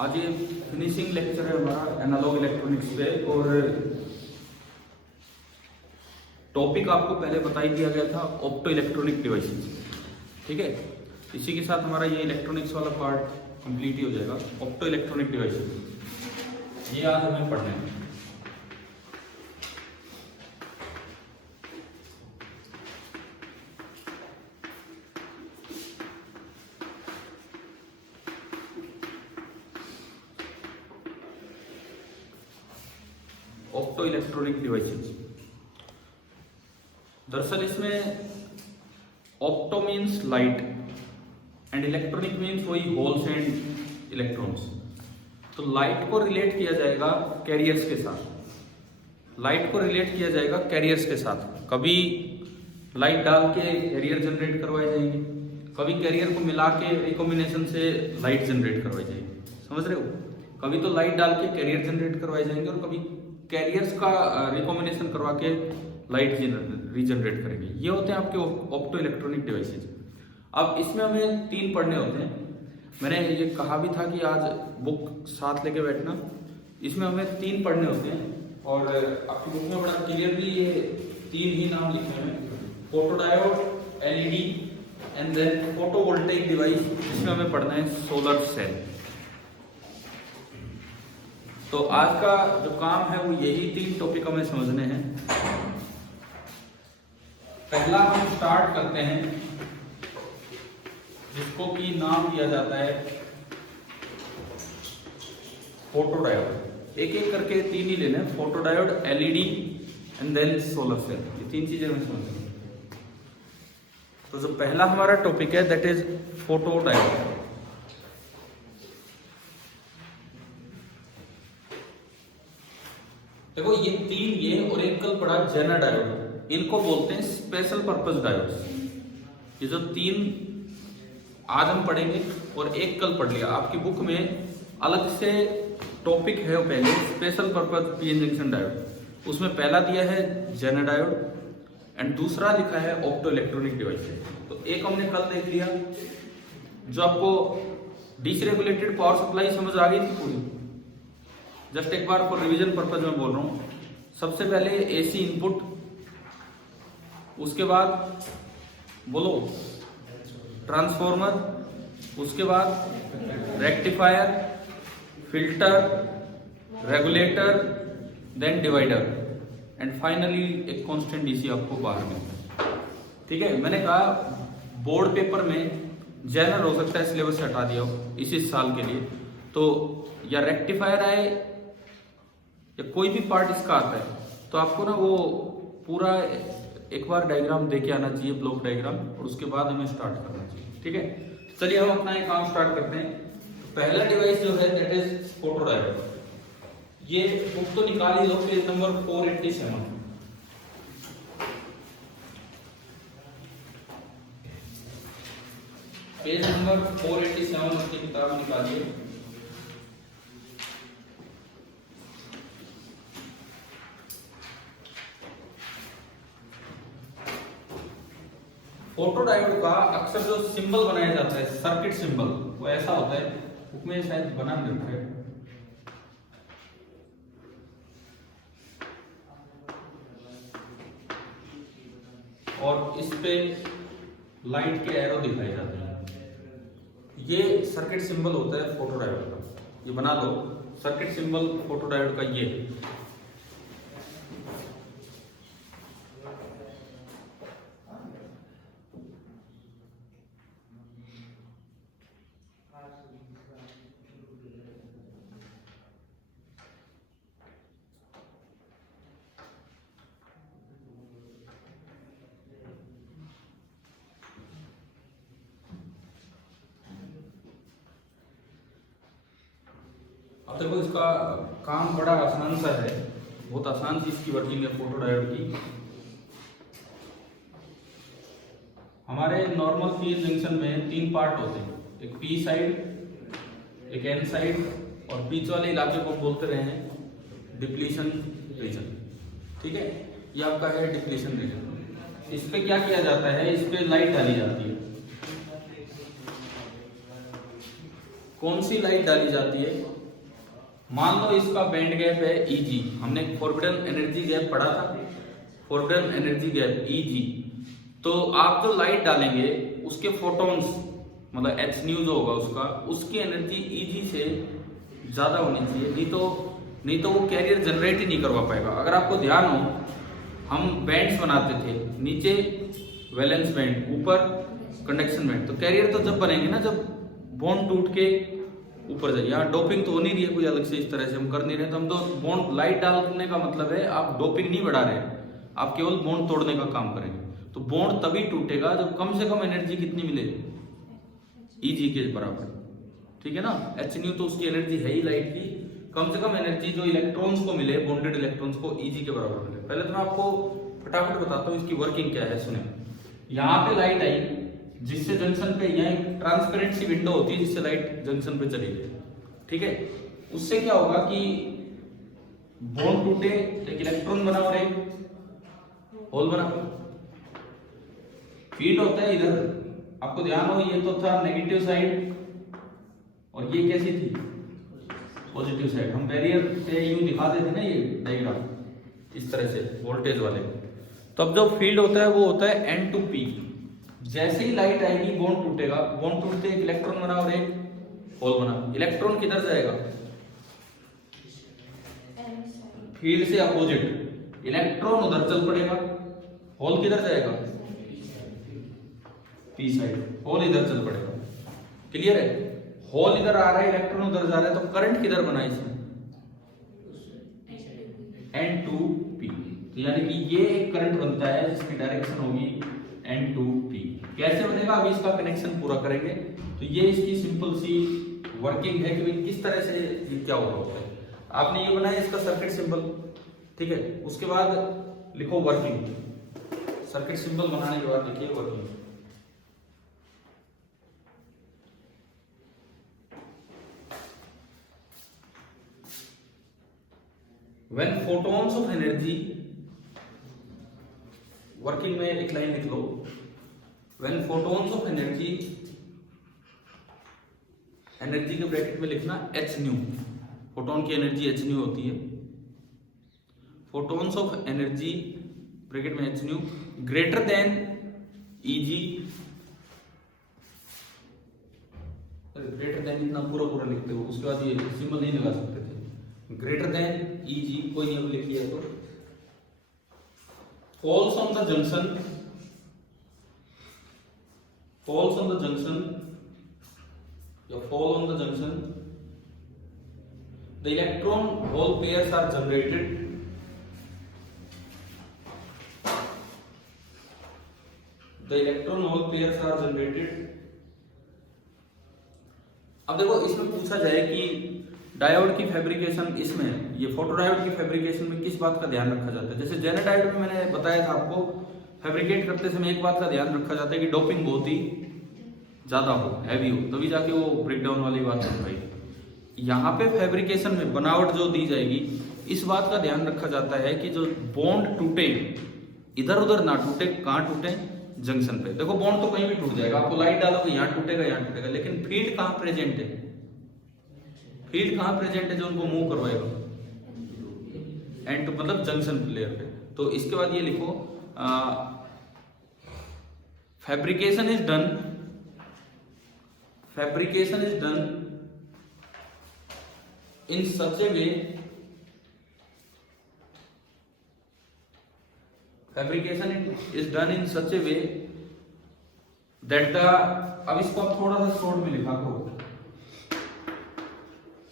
आज ये finishing lecture है हमारा एनालॉग इलेक्ट्रॉनिक्स पे। और टॉपिक आपको पहले बता ही दिया गया था, ऑप्टो इलेक्ट्रॉनिक डिवाइसेस। ठीक है, इसी के साथ हमारा ये इलेक्ट्रॉनिक्स वाला पार्ट कंप्लीट ही हो जाएगा। ऑप्टो इलेक्ट्रॉनिक डिवाइसेस ये आज हमें पढ़ना है। ऑप्टो इलेक्ट्रॉनिक डिवाइसेस, दरअसल इसमें opto means light and electronic means वही होल्स एंड इलेक्ट्रॉन्स। तो लाइट को रिलेट किया जाएगा कैरियर्स के साथ। लाइट को रिलेट किया जाएगा कैरियर्स के साथ। कभी लाइट डाल के कैरियर जनरेट करवाए जाएंगे, कभी कैरियर को मिला के रिकॉम्बिनेशन से लाइट जनरेट करवाई जाएगी। समझ रहे हो? कभी तो लाइट डाल के कैरियर जनरेट करवाए जाएंगे और कभी कैरियर्स का रिकॉम्बिनेशन करवा के लाइट रीजनरेट करेंगे। ये होते हैं आपके ऑप्टो इलेक्ट्रॉनिक डिवाइसेज। अब इसमें हमें 3 पढ़ने होते हैं। मैंने ये कहा भी था कि आज बुक साथ लेके बैठना। इसमें हमें 3 पढ़ने होते हैं और आपकी बुक में बड़ा क्लियरली ये 3 ही नाम लिखे हैं, photodiode, LED and then photovoltaic device. इसमें हमें पढ़ना है सोलर सेल। तो आज का जो काम है वो यही 3 टॉपिक हमें समझने हैं। पहला हम स्टार्ट करते हैं जिसको कि नाम दिया जाता है फोटोडायोड। एक एक करके 3 ही लेने हैं, photodiode, LED and then solar cell. ये 3 चीजें हमें समझनी है। तो जो पहला हमारा टॉपिक है दैट इज फोटोडायोड। देखो ये 3 ये और एक कल पड़ा जेनर डायोड, इनको बोलते हैं स्पेशल पर्पस डायोड्स। ये जो 3 आज हम पढ़ेंगे और एक कल पढ़ लिया। आपकी बुक में अलग से टॉपिक है वो पहले special purpose PN junction diode. उसमें पहला दिया है जेनर डायोड एंड दूसरा लिखा है ऑप्टो इलेक्ट्रॉनिक डिवाइस। तो एक हमने कल देख लिया। जो आपको डीसी रेगुलेटेड पावर सप्लाई समझ आ गई थी पूरी। जस्ट एक बार फॉर रिवीजन पर्पज में बोल रहा हूँ। सबसे पहले एसी इनपुट, उसके बाद बोलो ट्रांसफॉर्मर, उसके बाद rectifier, filter, regulator, then divider and finally एक कांस्टेंट डीसी आपको बाहर मिलता है। ठीक है, मैंने कहा बोर्ड पेपर में जनरल हो सकता है सिलेबस से हटा दिया हो इसी साल के लिए। तो या रेक्टिफायर आए या कोई भी पार्ट इसका आता है तो आपको ना वो पूरा एक बार डायग्राम देके आना चाहिए, ब्लॉक डायग्राम, और उसके बाद हमें स्टार्ट करना चाहिए। ठीक है, चलिए हम अपना एक काम स्टार्ट करते हैं। पहला डिवाइस जो है दैट इज फोटोडायोड। ये बुक तो निकाल ही लो, पेज नंबर 487। पेज नंबर 487 की किताब निकालिए। फोटोडायोड का अक्सर जो सिंबल बनाया जाता है सर्किट सिंबल, वो ऐसा होता है। बुक में शायद बना नहीं रखा है। और इस पे लाइट के एरो दिखाए जाते हैं। ये सर्किट सिंबल होता है फोटोडायोड का। ये बना लो, सर्किट सिंबल फोटोडायोड का ये है। अब देखो इसका काम बड़ा आसान सा है, बहुत आसान चीज की वर्किंग है फोटोडायोड की। हमारे नॉर्मल पीएन जंक्शन में 3 पार्ट होते हैं, एक पी साइड, एक एन साइड और बीच वाले इलाके को बोलते रहे हैं डिप्लीशन रीजन। ठीक है, ये आपका है डिप्लीशन रीजन। इस पे क्या किया जाता है, इस पे लाइट डाली जाती है। कौन सी लाइट डाली जाती है? मान लो इसका बैंड गैप है Eg, हमने फॉरबिडन एनर्जी गैप पढ़ा था, फॉरबिडन एनर्जी गैप Eg। तो आप जो लाइट डालेंगे उसके फोटॉन्स मतलब h न्यू जो होगा उसका, उसकी एनर्जी Eg से ज्यादा होनी चाहिए, नहीं तो वो कैरियर जनरेट ही नहीं करवा पाएगा। अगर आपको ध्यान हो, हम बैंड्स बनाते थे, नीचे वैलेंस बैंड, ऊपर कंडक्शन बैंड। तो कैरियर तो जब बनेंगे ना जब बॉन्ड टूट के ऊपर जाए। यहाँ डोपिंग तो हो नहीं रही है कोई अलग से, इस तरह से हम कर नहीं रहे। तो हम तो बॉन्ड लाइट डालने का मतलब है आप डोपिंग नहीं बढ़ा रहे, आप केवल बॉन्ड तोड़ने का काम करेंगे। तो बॉन्ड तभी टूटेगा जब कम से कम एनर्जी कितनी मिले, Eg के बराबर, ठीक है ना। h न्यू तो उसकी एनर्जी है ही लाइट की, कम से कम एनर्जी जो इलेक्ट्रॉन्स को मिले, बॉन्डेड इलेक्ट्रॉन्स को Eg के बराबर मिले। पहले तो मैं आपको फटाफट बताता हूँ इसकी वर्किंग क्या है। सुने, यहाँ पे लाइट आई जिससे जंक्शन पे, यहाँ एक ट्रांसपेरेंट सी विंडो होती है जिससे लाइट जंक्शन पे चली गई, ठीक है। उससे क्या होगा कि बॉन्ड टूटे, एक इलेक्ट्रॉन बना और एक होल बना, फील्ड होता है इधर। आपको ध्यान हो, ये तो था नेगेटिव साइड और ये कैसी थी, पॉजिटिव साइड। हम बैरियर से यूं दिखाते थे ना ये डायग्राम, इस तरह से वोल्टेज वाले। तो अब जो फील्ड होता है वो होता है N2P। जैसे ही लाइट आएगी बॉन्ड टूटेगा, बॉन्ड टूटते एक इलेक्ट्रॉन बना और एक होल बना। इलेक्ट्रॉन किधर जाएगा, फील्ड से अपोजिट, इलेक्ट्रॉन उधर चल पड़ेगा। होल किधर जाएगा, P साइड, होल इधर चल पड़ेगा। क्लियर है, होल इधर आ रहा है, इलेक्ट्रॉन उधर जा रहा है, तो करंट किधर बना इसमें, N2P। तो यानी कि ये एक करंट बनता है जिसकी डायरेक्शन होगी N2P। कैसे बनेगा, अभी इसका कनेक्शन पूरा करेंगे। तो ये इसकी सिंपल सी वर्किंग है कि भाई किस तरह से ये क्या होता है। आपने ये बनाया इसका सर्किट सिंबल, ठीक है। उसके बाद लिखो वर्किंग, सर्किट सिंबल बनाने के बाद लिखिए working. When photons of energy, working में एक लाइन लिख लो, when photons of energy, energy के ब्रैकेट में लिखना h न्यू, फोटोन की एनर्जी h न्यू होती है। फोटोन्स ऑफ एनर्जी ब्रैकेट में h new greater than Eg, greater than इतना पूरा पूरा लिखते हो, उसके बाद ये सिंबल नहीं लगा सकते थे। ग्रेटर देन Eg, कोई नहीं अब लिख लिया तो falls on the junction, falls on the junction, या fall on the junction, the electron hole pairs are generated, the electron hole pairs are generated। अब देखो इसमें पूछा जाए कि डायोड की फैब्रिकेशन, इसमें ये फोटो डायोड की फैब्रिकेशन में किस बात का ध्यान रखा जाता है। जैसे जेनेट डायोड में मैंने बताया था आपको, फैब्रिकेट करते समय एक बात का ध्यान रखा जाता है कि डोपिंग बहुत ही ज्यादा हो, हैवी हो, तभी जाके वो ब्रेकडाउन वाली बात बन पाएगी। यहाँ पे फैब्रिकेशन में बनावट जो दी जाएगी, इस बात का ध्यान रखा जाता है कि जो बॉन्ड टूटे इधर उधर ना टूटे। कहाँ टूटे, जंक्शन पे। देखो बॉन्ड तो कहीं भी टूट जाएगा, आपको लाइट डालोगे यहाँ टूटेगा यहाँ टूटेगा, लेकिन फील्ड कहाँ प्रेजेंट है, फील्ड कहाँ प्रेजेंट है जो उनको मूव करवाएगा, N2 मतलब जंक्शन प्लेयर पे। तो इसके बाद ये लिखो, fabrication is done, fabrication is done in such A way, fabrication is done in such a way that the, अब इसको आप थोड़ा सा शॉर्ट में लिखा करो,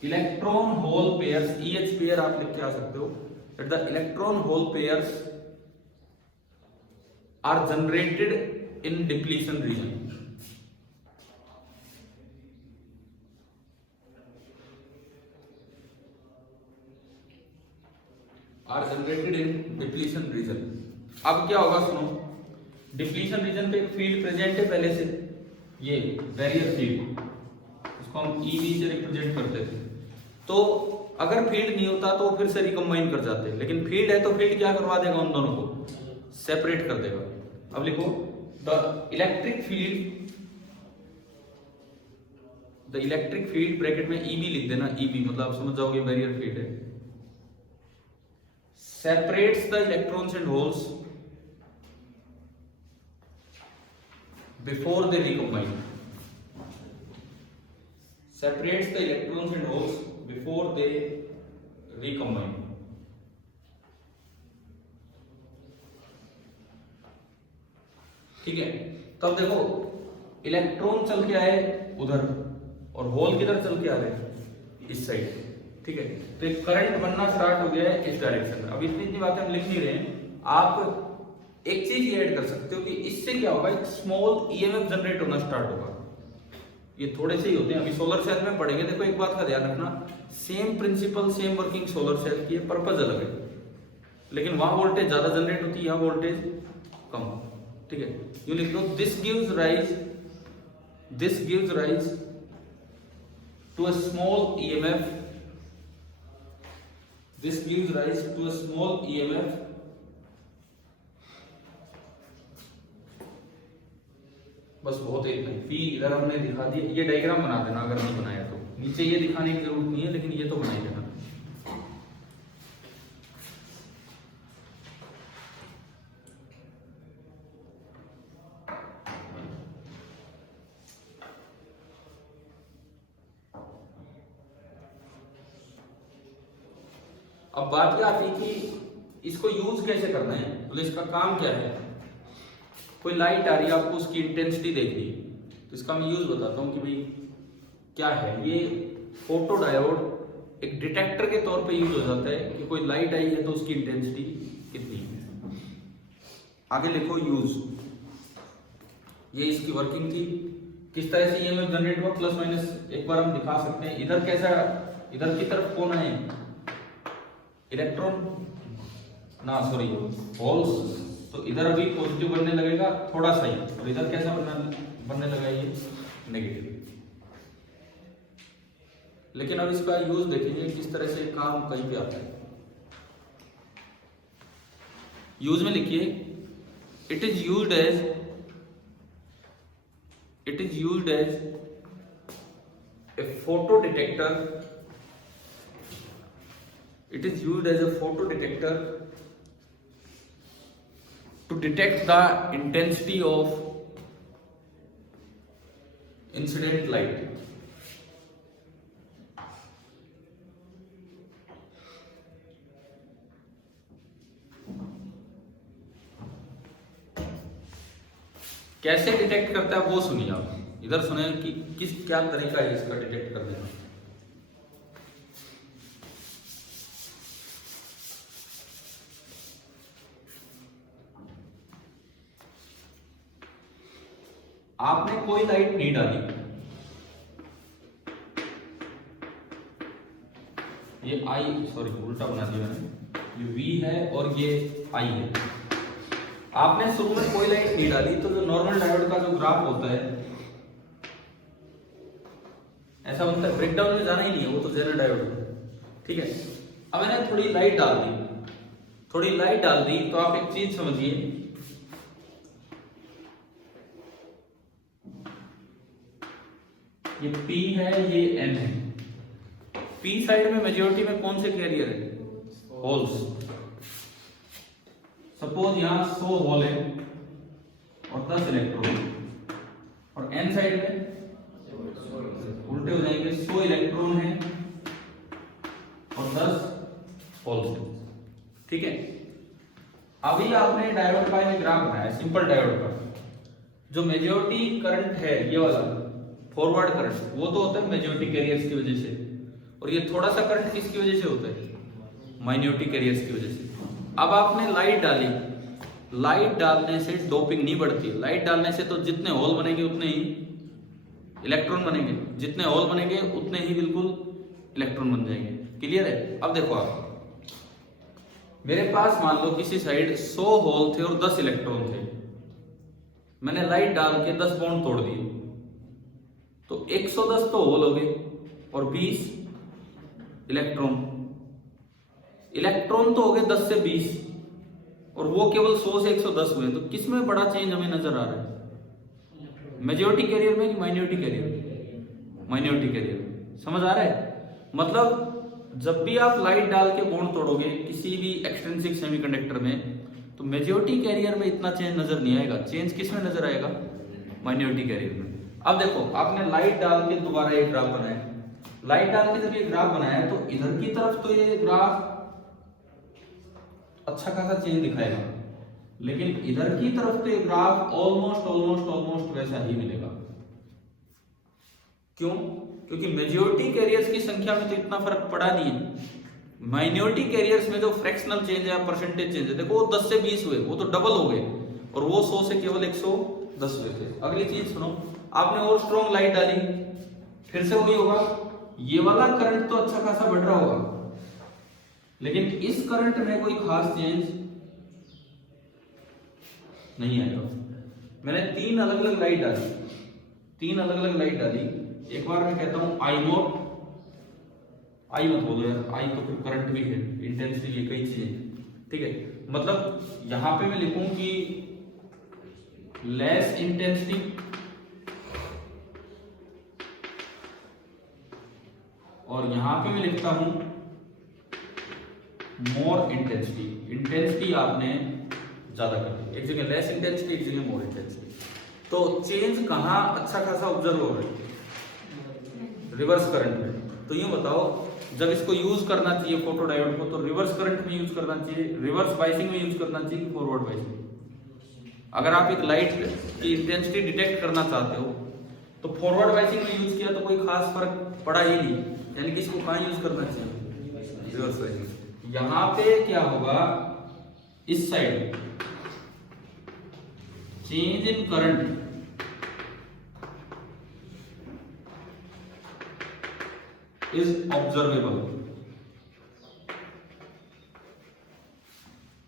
electron hole pairs, EH pair आप लिख के आ सकते हो, that the electron hole pairs are generated in depletion region, are generated in depletion region। अब क्या होगा सुनो, डिप्लीशन रीजन पे एक फील्ड प्रेजेंट है पहले से, ये बैरियर फील्ड, इसको हम EV से रिप्रेजेंट करते थे। तो अगर फील्ड नहीं होता तो फिर से रिकम्बाइन कर जाते, लेकिन फील्ड है तो फील्ड क्या करवा देगा, उन दोनों को सेपरेट कर देगा। अब लिखो, the electric field, the electric field bracket में ईबी लिख देना, ईबी मतलब आप समझ जाओगे बैरियर फील्ड है, separates the electrons and holes before they recombine, separates the electrons and holes before they recombine. ठीक है, तब देखो इलेक्ट्रॉन चल के आए उधर और होल किधर चल के आ रहे हैं इस साइड, ठीक है, तो एक करंट बनना स्टार्ट हो गया है इस डायरेक्शन में। अब इतनी बातें हम लिख नहीं रहे हैं, आप एक चीज ये ऐड कर सकते हो कि इससे क्या होगा, एक स्मॉल ईएमएफ जनरेट होना स्टार्ट होगा। ये थोड़े से ही होते हैं, अभी सोलर सेल में पढ़ेंगे। देखो एक बात का ध्यान रखना, same principle same working solar cell की है, पर्पज अलग है, लेकिन वहां वोल्टेज ज्यादा जनरेट होती है, यहाँ वोल्टेज कम, ठीक है। यू लिख लो this gives rise to a small EMF, this gives rise to a small EMF बस, बहुत एक नहीं। पी इधर हमने दिखा दिया, ये डायग्राम बना देना अगर नहीं बनाया तो, नीचे ये दिखाने की जरूरत नहीं है, लेकिन ये तो बना ही देना। अब बात क्या आती है कि इसको यूज कैसे करना है, तो इसका काम क्या है। कोई लाइट आ रही है, आपको उसकी इंटेंसिटी देखनी है, तो इसका मैं यूज बताता हूँ कि भाई क्या है। ये फोटो डायोड एक डिटेक्टर के तौर पे यूज हो जाता है कि कोई लाइट आई है तो उसकी इंटेंसिटी कितनी है। आगे लिखो यूज, ये इसकी वर्किंग थी, किस तरह से ईएमएफ जनरेट हुआ, प्लस माइनस एक बार हम दिखा सकते हैं। इधर कैसा, इधर की तरफ कौन है, इलेक्ट्रॉन ना, सॉरी होल्स, तो इधर अभी पॉजिटिव बनने लगेगा थोड़ा सा ही, और इधर कैसा बनने लगा ये नेगेटिव। लेकिन अब इसका यूज देखेंगे किस तरह से काम कहीं पे आता है। यूज में लिखिए it is used as a photo detector, it is used as a photo detector to detect the intensity of incident light. कैसे डिटेक्ट करता है वो सुनिए आप, इधर सुने कि किस क्या तरीका है इसका डिटेक्ट करने का। आपने कोई लाइट नहीं डाली, ये आई, सॉरी उल्टा बना दिया मैंने, ये V है और ये I है। आपने शुरू में कोई लाइट नहीं डाली, तो जो नॉर्मल डायोड का जो ग्राफ होता है ऐसा बनता है, ब्रेकडाउन में जाना ही नहीं है, वो तो जेनर डायोड है, ठीक है। अब मैंने थोड़ी लाइट डाल दी, तो आप एक चीज समझिए, ये P है, ये N है। P साइड में मेजॉरिटी में कौन से कैरियर है, होल्स। सपोज यहां 100 होल है और 10 इलेक्ट्रॉन, और N साइड में उल्टे हो जाएंगे, 100 इलेक्ट्रॉन है और 10 होल्स है, ठीक है। अभी आपने डायोड का एक ग्राफ बनाया, सिंपल डायोड का, जो मेजॉरिटी करंट है ये वाला फॉरवर्ड करंट, वो तो होता है मेजॉरिटी कैरियर्स की वजह से, और ये थोड़ा सा करंट किसकी वजह से होता है, माइनॉरिटी कैरियर्स की वजह से। अब आपने लाइट डाली, लाइट डालने से डोपिंग नहीं बढ़ती, लाइट डालने से तो जितने होल बनेंगे उतने ही इलेक्ट्रॉन बनेंगे, जितने होल बनेंगे उतने ही बिल्कुल इलेक्ट्रॉन बन जाएंगे। क्लियर है। अब देखो आप, मेरे पास मान लो किसी साइड 100 होल थे और 10 इलेक्ट्रॉन थे, मैंने लाइट डाल के 10 बॉन्ड तोड़ दिए, तो 110 तो होल हो गए और 20 इलेक्ट्रॉन। इलेक्ट्रॉन तो हो गए 10 से 20, और वो केवल 100 से 110 हुए, तो किसमें बड़ा चेंज हमें नजर आ रहा है, मेजॉरिटी कैरियर में कि माइनॉरिटी कैरियर? Minority carrier. समझ आ रहा है? मतलब जब भी आप लाइट डाल के बॉन्ड तोड़ोगे किसी भी एक्सट्रिंसिक सेमीकंडक्टर में, तो मेजॉरिटी कैरियर में इतना चेंज नजर नहीं आएगा। चेंज किस में नजर आएगा? माइनॉरिटी कैरियर में। अब देखो, आपने लाइट डाल के दोबारा एक ग्राफ बनाया, लाइट डाल के जब ये ग्राफ बनाया तो इधर की तरफ तो ये ग्राफ अच्छा खासा चेंज दिखाएगा, लेकिन इधर की तरफ तो ये ग्राफ ऑलमोस्ट वैसा ही मिलेगा। क्यों? क्योंकि मेजॉरिटी कैरियर्स की संख्या में तो इतना फर्क पड़ा नहीं है। माइनॉरिटी कैरियर्स में जो फ्रैक्शनल चेंज है, परसेंटेज चेंज है, देखो वो 10 से 20 हुए, वो तो डबल हो गए, और वो 100 से केवल 110 हुए थे। अगली चीज सुनो, आपने और स्ट्रॉन्ग लाइट डाली, फिर से वही होगा, ये वाला करंट तो अच्छा खासा बढ़ रहा होगा, लेकिन इस करंट में कोई खास चेंज नहीं आएगा। मैंने तीन अलग अलग लाइट डाली, एक बार मैं कहता हूं आई नॉट, आई मत बोलो यार, आई तो फिर करंट भी है, इंटेंसिटी भी, कई चीजें, ठीक है। मतलब यहां पे मैं लिखूं कि लेस इंटेंसिटी और यहां पे मैं लिखता हूं मोर इंटेंसिटी। इंटेंसिटी आपने ज्यादा कर दी, एक जगह लेस इंटेंसिटी, एक जगह मोर इंटेंसिटी। तो चेंज कहां अच्छा खासा ऑब्जर्व हो रहा है? रिवर्स करंट में। तो यूं बताओ, जब इसको यूज करना चाहिए फोटो डायोड को, तो रिवर्स करंट में यूज करना चाहिए, रिवर्स बाइसिंग में यूज करना चाहिए कि फॉरवर्ड बाइसिंग? अगर आप एक लाइट की इंटेंसिटी डिटेक्ट करना चाहते हो तो फॉरवर्ड बाइसिंग में यूज किया तो कोई खास फर्क पड़ा ही नहीं, यानी कि इसको कहां यूज करना चाहिए? Reverse biasing. यहां पे क्या होगा, इस side change in current is observable,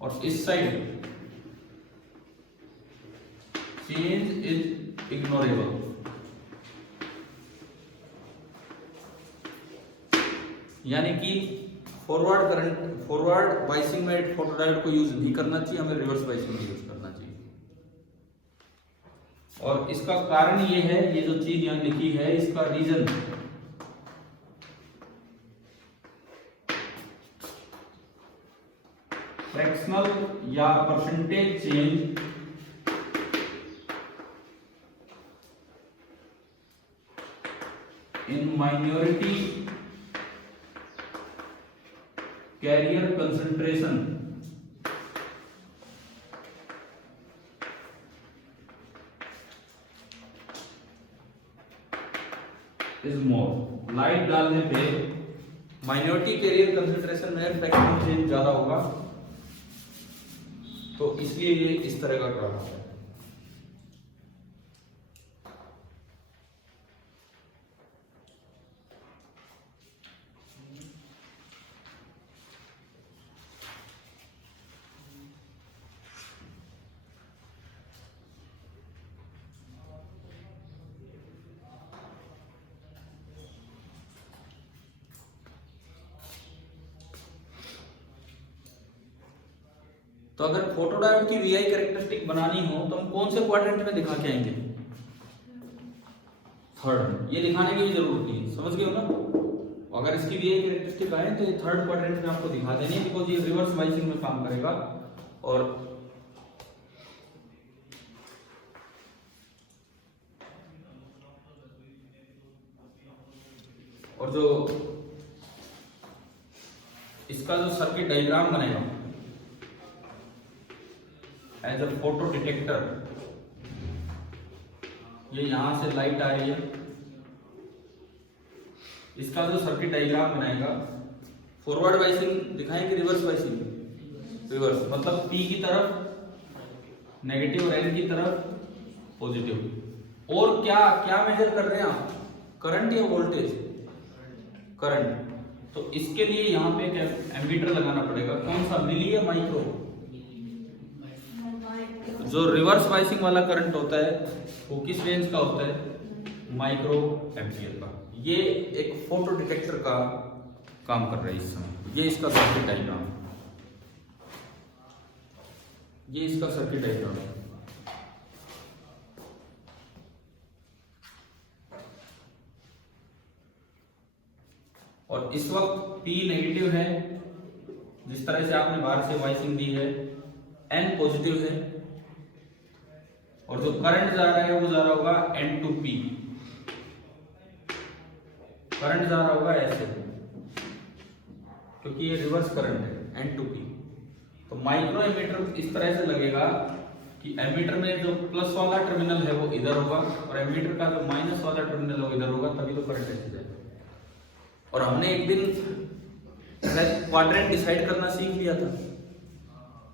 और इस साइड चेंज इज इग्नोरेबल। यानी कि फॉरवर्ड करंट, फॉरवर्ड बाइसिंग में फोटोडायोड को यूज नहीं करना चाहिए, हमें रिवर्स बाइसिंग में यूज करना चाहिए। और इसका कारण ये है, ये जो चीज यहां लिखी है, इसका रीजन फ्रैक्शनल या percentage change in minority carrier concentration is more. Light डालने पे माइनॉरिटी कैरियर कंसंट्रेशन में फ्रैक्शनल चेंज ज्यादा होगा, तो इसलिए ये इस तरह का ग्राफ है। तो अगर फोटोडायोड की वीआई कैरेक्टरिस्टिक बनानी हो तो हम कौन से क्वाड्रेंट में दिखा के आएंगे? थर्ड। ये दिखाने की भी जरूरत नहीं, समझ गए हो ना? अगर इसकी वीआई कैरेक्टरिस्टिक आए तो ये थर्ड क्वाड्रेंट में आपको दिखा देनी है, बिकॉज ये रिवर्स बाइसिंग में काम करेगा। और जो इसका जो सर्किट डायग्राम बनेगा एज अ फोटो डिटेक्टर, ये यहां से लाइट आ रही है, इसका जो सर्किट डायग्राम बनाएगा, फॉरवर्ड बाइसिंग दिखाएंगे, रिवर्स बाइसिंग? रिवर्स। मतलब P की तरफ नेगेटिव और N की तरफ पॉजिटिव। और क्या क्या मेजर कर रहे हैं आप? करंट या वोल्टेज? करंट। तो इसके लिए यहां पे एमीटर लगाना पड़ेगा, कौन सा, मिली या माइक्रो? जो रिवर्स बाइसिंग वाला करंट होता है वो किस रेंज का होता है? माइक्रो एम्पियर का। ये एक फोटो डिटेक्टर का काम कर रहा है इस समय। ये इसका सर्किट डायग्राम, ये इसका सर्किट डायग्राम है। और इस वक्त P नेगेटिव है, जिस तरह से आपने बाहर से वाइसिंग दी है, N पॉजिटिव है, और जो करंट जा रहा है वो जा रहा होगा N to P, करंट जा रहा होगा ऐसे, क्योंकि ये रिवर्स करंट है N to P। तो माइक्रो एमीटर इस तरह से लगेगा कि एमीटर में जो प्लस वाला टर्मिनल है वो इधर होगा और एमीटर का जो माइनस वाला टर्मिनल है वो इधर होगा, तभी तो करंट ऐसे जाएगा। और हमने एक दिन क्वाड्रेंट डिसाइड करना सीख लिया था।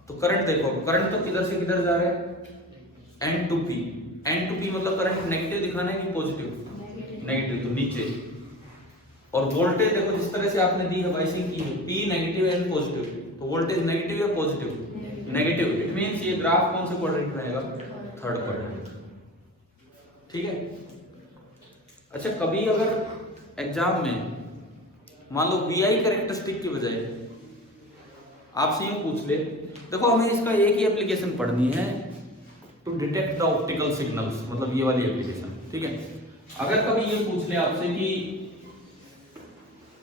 तो करंट देखो, करंट तो किधर से किधर जा रहा है N to P, N to P मतलब करंट नेगेटिव दिखाना है कि पॉजिटिव, नेगेटिव, तो नीचे। और वोल्टेज देखो जिस तरह से आपने दी है, वाइसिंग की है, P नेगेटिव N पॉजिटिव, तो वोल्टेज नेगेटिव या पॉजिटिव, नेगेटिव। इट मींस ये ग्राफ कौन से क्वाड्रेंट में आएगा, थर्ड क्वाड्रेंट। ठीक है। अच्छा, कभी अगर एग्जाम में मान लो VI कैरेक्टरिस्टिक की बजाय आपसे यूं पूछ ले, देखो हमें इसका एक ही एप्लीकेशन पढ़नी है, to detect the optical signals, मतलब ये वाली एप्लीकेशन। ठीक है। अगर कभी ये पूछ ले आपसे कि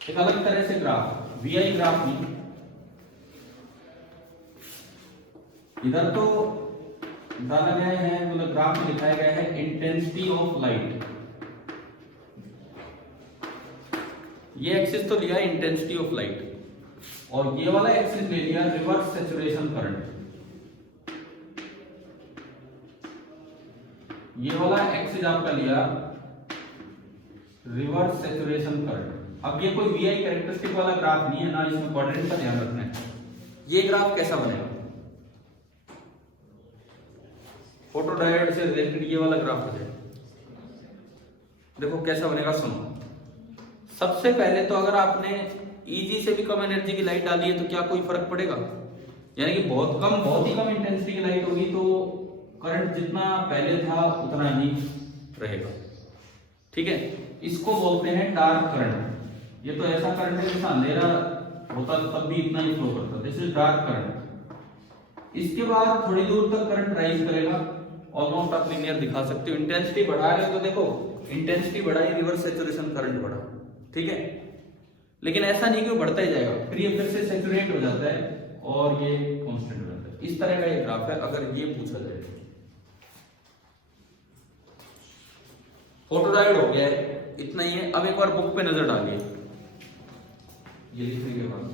एक अलग तरह से ग्राफ, VI ग्राफ में इधर तो डाला गया है, मतलब ग्राफ में दिखाया गया है इंटेंसिटी ऑफ लाइट, ये एक्सिस तो लिया इंटेंसिटी ऑफ लाइट, और ये वाला एक्सिस ले लिया रिवर्स सैचुरेशन करंट, ये वाला एक्सिस आपका लिया रिवर्स सैचुरेशन करंट। अब ये कोई VI कैरेक्टरिस्टिक वाला ग्राफ नहीं है ना, इसमें क्वाड्रेंट का ध्यान रखना है। ये ग्राफ कैसा बनेगा, फोटोडायोड से रिलेटेड ये वाला ग्राफ हो जाए, देखो कैसा बनेगा, सुनो। सबसे पहले तो अगर आपने EG से भी कम एनर्जी की लाइट डाली है तो क्या कोई फर्क पड़ेगा, यानी कि बहुत ही कम इंटेंसिटी की लाइट होगी तो करंट जितना पहले था उतना ही रहेगा। ठीक है। इसको बोलते हैं डार्क करंट। ये तो ऐसा करंट है जैसा अंधेरा होता तब भी इतना ही फ्लो करता, दिस इज डार्क करंट। इसके बाद थोड़ी दूर तक करंट राइज करेगा, ऑलमोस्ट आप लिनियर दिखा सकते हो। इंटेंसिटी बढ़ा रहे हो तो देखो इंटेंसिटी बढ़ाई, रिवर्स सैचुरेशन करंट बढ़ा। ठीक है। लेकिन ऐसा नहीं कि वो बढ़ता ही जाएगा, फिर ये फिर से सैचुरेट हो जाता है और ये कांस्टेंट हो जाता है। इस तरह का ये ग्राफ है अगर ये पूछा जाए। फोटोडायोड हो गया है, इतना ही है। अब एक बार बुक पे नजर डालिए, ये लिखने के बाद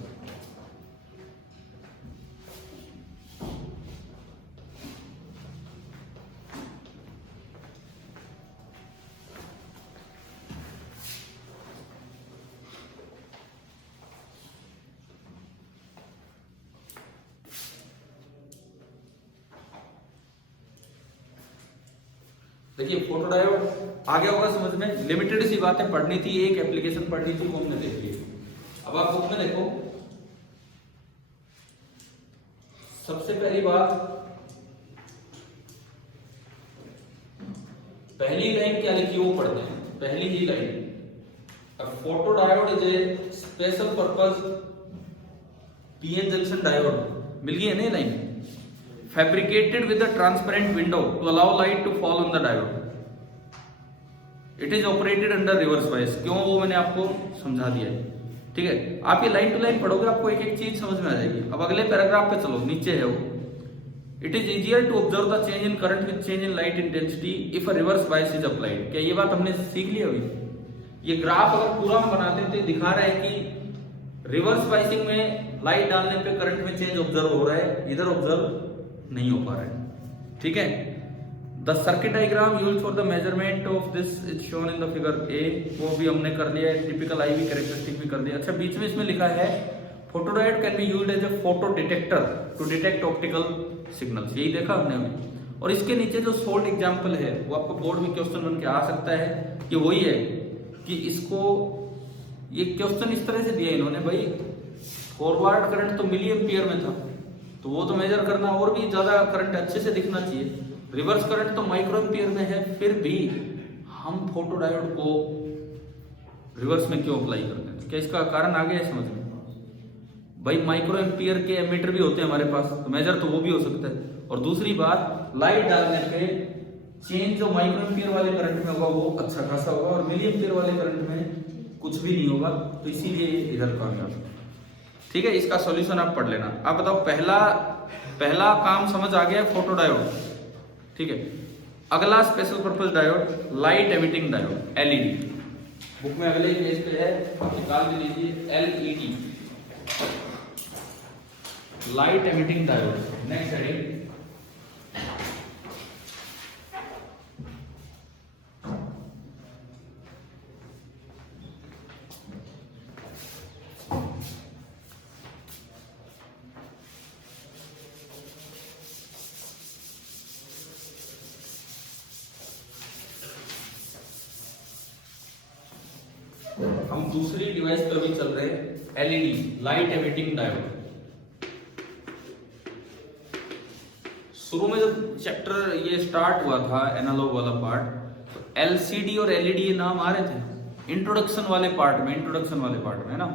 देखिए फोटोडायोड आ गया होगा समझ में। लिमिटेड सी बातें पढ़नी थी, एक एप्लीकेशन पढ़नी थी, वो हमने देख ली। अब आप बुक में देखो, सबसे पहली बात, पहली लाइन क्या लिखी वो पढ़ते हैं, पहली ही लाइन। अब photodiode is a special purpose PN junction diode, मिल गई है ना line. Fabricated with a transparent window to allow light to fall on the diode. It is operated under reverse bias. क्यों, वो मैंने आपको समझा दिया है। ठीक है। आप ये लाइन टू लाइन पढ़ोगे आपको एक एक चीज समझ में आ जाएगी। अब अगले पैराग्राफ पे चलो, नीचे है वो, it is easier to observe the change in current with change in light intensity if a reverse bias is applied. क्या ये बात हमने सीख ली अभी? ये ग्राफ अगर पूरा हम बनाते हैं तो दिखा रहा है कि रिवर्स बायसिंग में लाइट डालने पे करंट में चेंज ऑब्जर्व हो रहा है, इधर ऑब्जर्व नहीं हो पा रहा है। ठीक है। The circuit diagram used for the measurement of this is shown in the figure A, वो भी हमने कर लिया है। टिपिकल IV कैरेक्टरिस्टिक भी कर दिया। अच्छा, बीच में इसमें लिखा है photodiode can be used as a photo detector to detect optical signals, यही देखा हमने अभी। और इसके नीचे जो सोल्ड एग्जाम्पल है वो आपको बोर्ड में क्वेश्चन बन के आ सकता है कि वही है कि इसको, ये क्वेश्चन इस तरह से दिया इन्होंने, भाई फॉरवर्ड करंट तो मिली एम्पियर में था तो वो तो मेजर करना और भी ज्यादा करंट अच्छे से दिखना चाहिए। रिवर्स करंट तो माइक्रो एम्पियर में है, फिर भी हम फोटोडायोड को रिवर्स में क्यों अप्लाई करते हैं? क्या इसका कारण आ गया है समझ में? भाई माइक्रो एम्पियर के एमीटर भी होते हैं हमारे पास, तो मेजर तो वो भी हो सकता है। और दूसरी बात, लाइट डालने पे चेंज जो माइक्रो एम्पियर वाले करंट में होगा वो अच्छा खासा होगा और मिली एम्पियर वाले करंट में कुछ भी नहीं होगा। तो इसीलिए इधर कामयाब। ठीक है, इसका सॉल्यूशन आप पढ़ लेना। आप बताओ, पहला काम समझ आ गया, फोटो डायोड। ठीक है, अगला special purpose diode, light emitting diode, LED. Book में अगले पेज पे है, आप निकाल के लीजिए, LED, light emitting diode. Next heading, हम दूसरी डिवाइस पे भी चल रहे हैं, एलईडी, लाइट एमिटिंग डायोड। शुरू में जब चैप्टर ये स्टार्ट हुआ था, एनालॉग वाला पार्ट, तो एलसीडी और एलईडी ये नाम आ रहे थे इंट्रोडक्शन वाले पार्ट में है ना।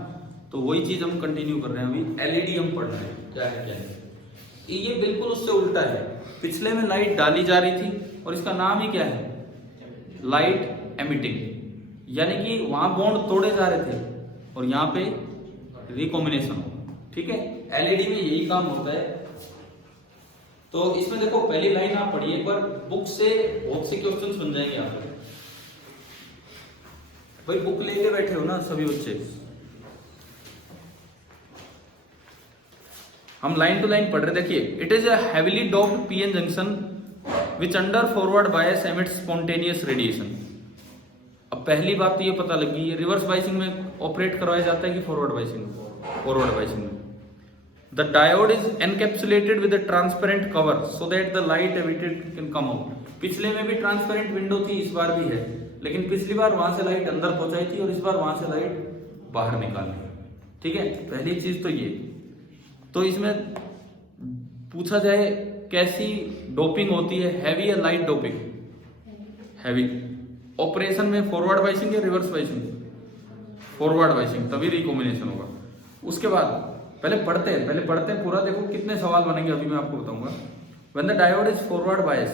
तो वही चीज हम कंटिन्यू कर रहे हैं अभी। एलईडी हम पढ़ रहे हैं, क्या है। ये बिल्कुल उससे उल्टा है। पिछले में लाइट डाली जा रही थी और इसका नाम ही क्या है, लाइट एमिटिंग, यानी कि वहां बॉन्ड तोड़े जा रहे थे और यहाँ पे रिकॉम्बिनेशन हो। ठीक है, एलईडी में यही काम होता है। तो इसमें देखो, पहली लाइन आप पढ़िए एक बार, बुक से बहुत से क्वेश्चन बन जाएंगे आप भाई, बुक लेके बैठे हो ना सभी बच्चे। हम लाइन टू लाइन पढ़ रहे। देखिए, it is a heavily doped PN junction which under forward bias emits spontaneous radiation. अब पहली बात तो ये पता लगी, रिवर्स बायसिंग में ऑपरेट करवाया जाता है कि फॉरवर्ड बायसिंग में। The diode is encapsulated with a transparent cover so that the light emitted can come out. पिछले में भी ट्रांसपेरेंट विंडो थी, इस बार भी है, लेकिन पिछली बार वहां से लाइट अंदर पहुंचाई थी और इस बार वहां से लाइट बाहर निकाली। ठीक है, पहली चीज तो ये। तो इसमें पूछा जाए कैसी डोपिंग होती है, हैवी या लाइट डोपिंग? हैवी। ऑपरेशन में फॉरवर्ड बायसिंग या रिवर्स बायसिंग? फॉरवर्ड बायसिंग, तभी रिकॉम्बिनेशन होगा। उसके बाद पहले पढ़ते हैं पूरा। देखो कितने सवाल बनेंगे अभी मैं आपको बताऊंगा। When the diode is forward बायस,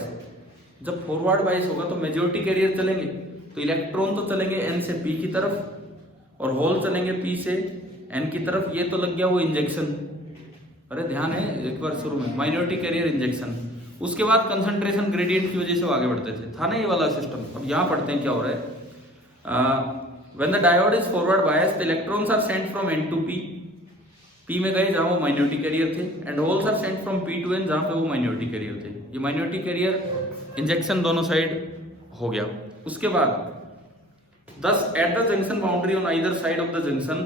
जब फॉरवर्ड बायस होगा तो मेजॉरिटी कैरियर चलेंगे, तो इलेक्ट्रॉन तो चलेंगे एन से पी की तरफ और होल चलेंगे पी से एन की तरफ। ये तो लग गया वो इंजेक्शन, अरे ध्यान है एक बार शुरू में, माइनॉरिटी कैरियर इंजेक्शन। उसके बाद कंसंट्रेशन ग्रेडियंट की वजह से वो आगे बढ़ते थे, था ना ये वाला सिस्टम। अब यहाँ पढ़ते हैं क्या हो रहा है। When the diode is forward bias, the electrons are sent from N to P, P में गए जहां वो माइनॉरिटी कैरियर थे, and holes are sent from P to N, जहां पे वो माइनॉरिटी कैरियर थे। ये माइनॉरिटी कैरियर इंजेक्शन दोनों साइड हो गया। उसके बाद thus at the junction boundary on either side of the junction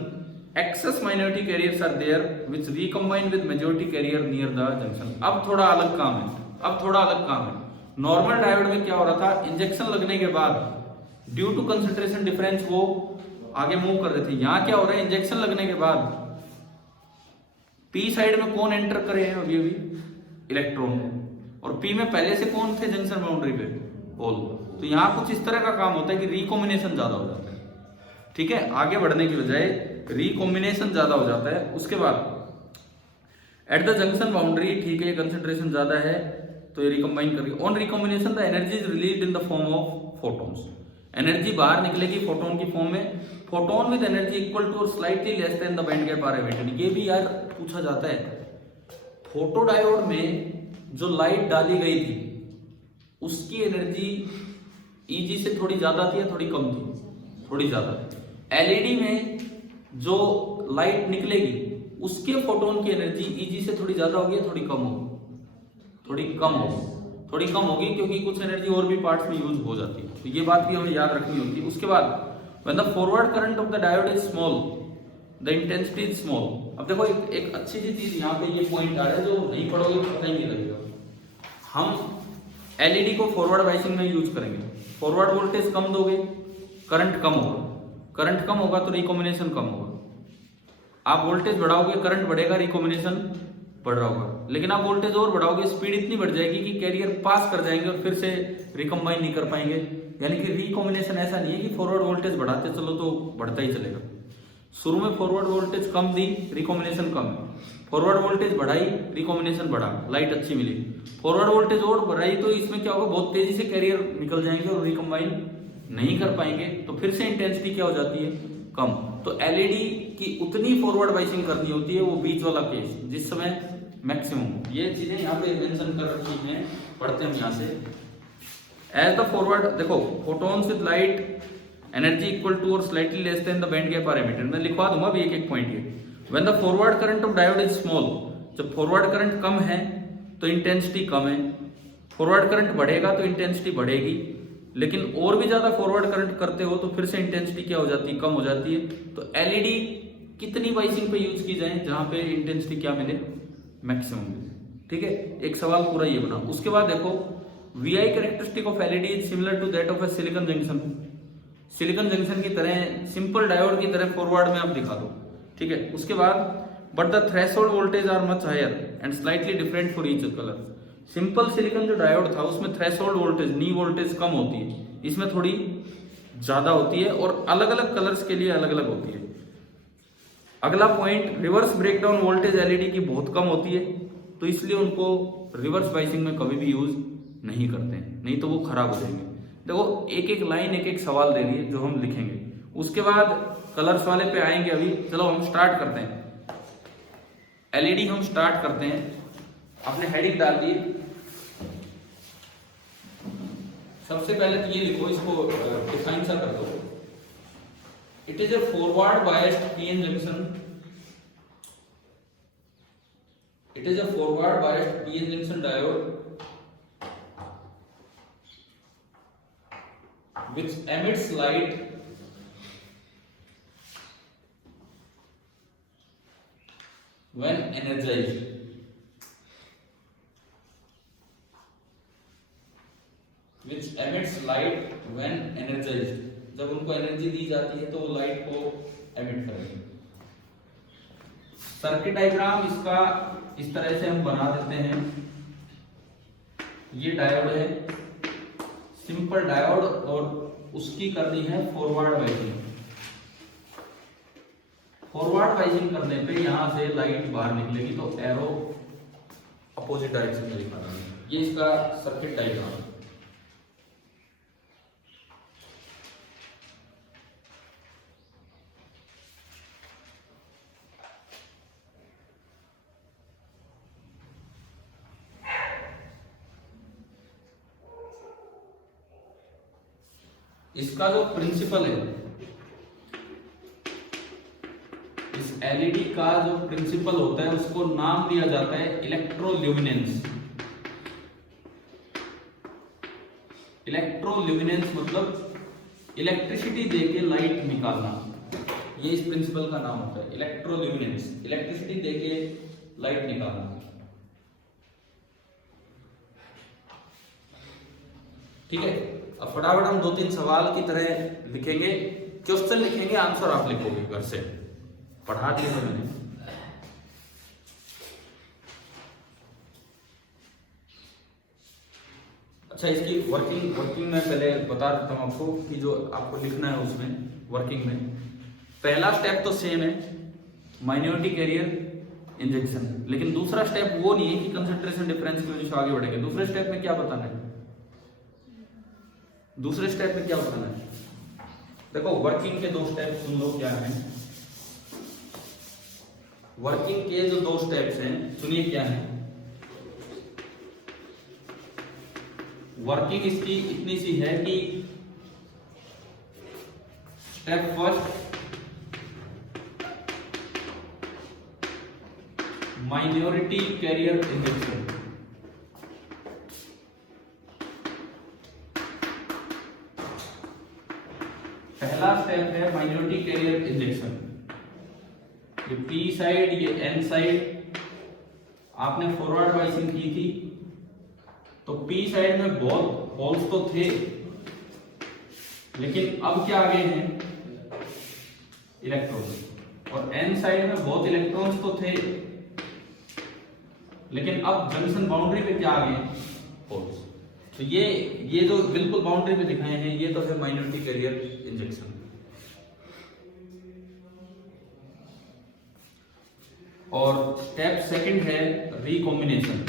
excess minority carriers are there which recombine with majority carrier near the junction। अब थोड़ा अलग काम है। नॉर्मल डायोड में क्या हो रहा था, इंजेक्शन लगने के बाद ड्यू टू कंसंट्रेशन डिफरेंस वो आगे मूव कर रहे थे। यहाँ क्या हो रहा है, इंजेक्शन लगने के बाद पी साइड में कौन एंटर करे हैं अभी इलेक्ट्रॉन, और पी में पहले से कौन थे जंक्शन बाउंड्री पे, होल। तो यहाँ कुछ इस तरह का काम होता है कि रिकॉम्बिनेशन ज्यादा हो जाता है। ठीक है, आगे बढ़ने की बजाय रिकॉम्बिनेशन ज्यादा हो जाता है। उसके बाद एट द जंक्शन बाउंड्री, ठीक है, कंसंट्रेशन ज्यादा है तो ये रिकम्बाइन करके on recombination the energy is released in the form of photons. Energy बाहर निकलेगी फोटोन की फॉर्म में। Photon with energy equal to और slightly less than the band gap are emitted. ये भी यार पूछा जाता है, फोटो डायोड में जो लाइट डाली गई थी उसकी एनर्जी ईजी से थोड़ी ज्यादा थी या थोड़ी कम थी? थोड़ी ज्यादा। एलईडी में जो लाइट निकलेगी उसके फोटोन की एनर्जी ईजी से थोड़ी ज्यादा होगी या थोड़ी कम होगी? थोड़ी कम होगी, क्योंकि कुछ एनर्जी और भी पार्ट्स में यूज हो जाती है। तो ये बात भी हमें याद रखनी होती है। उसके बाद when the forward current of the diode is small, the intensity is small। अब देखो एक अच्छी सी चीज यहाँ पे ये पॉइंट आ रहा है जो नहीं पढ़ोगे तो पता ही नहीं लगेगा। हम एलईडी को फॉरवर्ड बायसिंग में यूज करेंगे। फॉरवर्ड वोल्टेज कम दोगे, करंट कम होगा तो रिकॉम्बिनेशन कम होगा। आप वोल्टेज बढ़ाओगे, करंट बढ़ेगा, रिकॉम्बिनेशन बढ़ रहा होगा। लेकिन आप वोल्टेज और बढ़ाओगे, स्पीड इतनी बढ़ जाएगी कि कैरियर पास कर जाएंगे और फिर से रिकम्बाइन नहीं कर पाएंगे। यानी कि रिकॉम्बिनेशन ऐसा नहीं है कि फॉरवर्ड वोल्टेज बढ़ाते चलो तो बढ़ता ही चलेगा। शुरू में फॉरवर्ड वोल्टेज कम दी, रिकॉम्बिनेशन कम है। फॉरवर्ड वोल्टेज बढ़ाई, रिकॉम्बिनेशन बढ़ा, लाइट अच्छी मिली। फॉरवर्ड वोल्टेज और बढ़ाई तो इसमें क्या होगा, बहुत तेजी से कैरियर निकल जाएंगे और रिकम्बाइन नहीं कर पाएंगे, तो फिर से इंटेंसिटी क्या हो जाती है, कम। तो एलईडी की उतनी फॉरवर्ड बाइसिंग करनी होती है, वो बीच वाला केस जिस समय मैक्सिमम। ये चीजें यहाँ पे मेंशन कर रखी हैं, पढ़ते हैं यहाँ से। एज द फॉरवर्ड, देखो photons with light energy equal to और slightly less than the band gap are emitted. मैं लिखवा दूंगा अभी एक एक पॉइंट ये। When the forward current of diode is small, जब फॉरवर्ड करंट कम है तो इंटेंसिटी कम है, फॉरवर्ड करंट बढ़ेगा तो इंटेंसिटी बढ़ेगी, लेकिन और भी ज्यादा फॉरवर्ड करंट करते हो तो फिर से इंटेंसिटी क्या हो जाती है, कम हो जाती है। तो एलईडी कितनी बाइसिंग पे यूज की जाए जहां पे इंटेंसिटी क्या मिले, मैक्सिमम मिले। ठीक है, एक सवाल पूरा ये बना। उसके बाद देखो VI characteristic of LED is similar to that of a silicon junction. Silicon junction की तरह, सिंपल डायोड की तरह फॉरवर्ड में आप दिखा दो। ठीक है, उसके बाद but the threshold voltage are much higher and slightly different for each colour. Simple silicon जो डायोड था उसमें थ्रेशोल्ड वोल्टेज, नी वोल्टेज कम होती है, इसमें थोड़ी ज्यादा होती है और अलग अलग कलर्स के लिए अलग अलग होती है। अगला point, reverse breakdown voltage LED की बहुत कम होती है, तो इसलिए उनको रिवर्स बाइसिंग में कभी भी यूज नहीं करते हैं, नहीं तो वो खराब हो जाएंगे। देखो एक एक लाइन, एक एक सवाल दे रही है जो हम लिखेंगे। उसके बाद कलर्स वाले पे आएंगे अभी। चलो हम स्टार्ट करते हैं, एलईडी हम स्टार्ट करते हैं। आपने हेडिंग डाल दी, सबसे पहले तो ये लिखो, इसको डिफाइन सा कर दो। It is a forward biased PN junction, it is a forward biased PN junction diode which emits light when energized, which emits light when energized। जब उनको एनर्जी दी जाती है तो वो लाइट को एमिट करेंगे। सर्किट डायग्राम इसका इस तरह से हम बना देते हैं। ये डायोड है, सिंपल डायोड, और उसकी करनी है फॉरवर्ड बाइसिंग। फॉरवर्ड बाइसिंग करने पे यहां से लाइट बाहर निकलेगी तो एरो अपोजिट डायरेक्शन में दिखाना है। ये इसका सर्किट डायग्राम है। इसका जो प्रिंसिपल है, इस एलईडी का जो प्रिंसिपल होता है उसको नाम दिया जाता है इलेक्ट्रोल्यूमिनेंस। इलेक्ट्रोल्यूमिनेंस मतलब इलेक्ट्रिसिटी देके लाइट निकालना, ये इस प्रिंसिपल का नाम होता है इलेक्ट्रोल्यूमिनेंस। इलेक्ट्रिसिटी देके लाइट निकालना। ठीक है, अब फटाफट हम दो तीन सवाल की तरह लिखेंगे, क्वेश्चन लिखेंगे, आंसर आप लिखोगे घर से, पढ़ा दिया था मैंने। अच्छा, इसकी वर्किंग में पहले बता देता हूं आपको कि जो आपको लिखना है उसमें वर्किंग में पहला स्टेप तो सेम है, माइनॉरिटी कैरियर इंजेक्शन, लेकिन दूसरा स्टेप वो नहीं है कि कंसंट्रेशन डिफरेंस की वजह से आगे बढ़ेंगे। दूसरे स्टेप में क्या बताना है, दूसरे स्टेप में क्या बताना है? देखो वर्किंग के दो स्टेप सुन लो क्या है। वर्किंग के जो दो स्टेप्स हैं सुनिए क्या है। वर्किंग इसकी इतनी सी है कि step first, minority carrier injection. पहला स्टेप है माइनॉरिटी कैरियर इंजेक्शन। ये पी साइड, ये एन साइड, आपने फॉरवर्ड बाइसिंग की थी तो पी साइड में बहुत होल्स तो थे, लेकिन अब क्या आ गए हैं, इलेक्ट्रॉन्स, और एन साइड में बहुत इलेक्ट्रॉन्स तो थे, लेकिन अब जंक्शन बाउंड्री पे क्या आ गए, होल्स। तो ये जो बिल्कुल बाउंड्री पे दिखाए हैं ये तो है माइनॉरिटी कैरियर इंजेक्शन। और स्टेप सेकंड है रिकॉम्बिनेशन।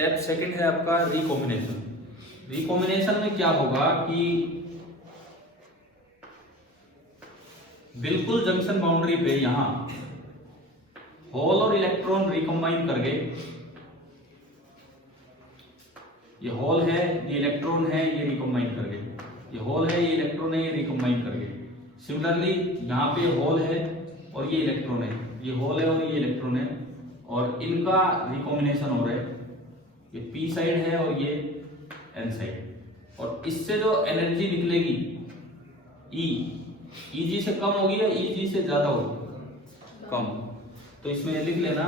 स्टेप सेकंड है आपका रिकॉम्बिनेशन। रिकॉम्बिनेशन में क्या होगा कि बिल्कुल जंक्शन बाउंड्री पे यहां होल और इलेक्ट्रॉन रिकम्बाइन करके, ये होल है, ये इलेक्ट्रॉन है, ये रिकम्बाइन करके, ये होल है, ये इलेक्ट्रॉन है, ये रिकम्बाइन करके। सिमिलरली यहाँ पे होल है और ये इलेक्ट्रॉन है, ये होल है और ये इलेक्ट्रॉन है, और इनका रिकॉम्बिनेशन हो रहा है। ये पी साइड है और ये एन साइड, और इससे जो एनर्जी निकलेगी ई जी से कम होगी या ई जी से ज्यादा होगी? कम। तो इसमें लिख लेना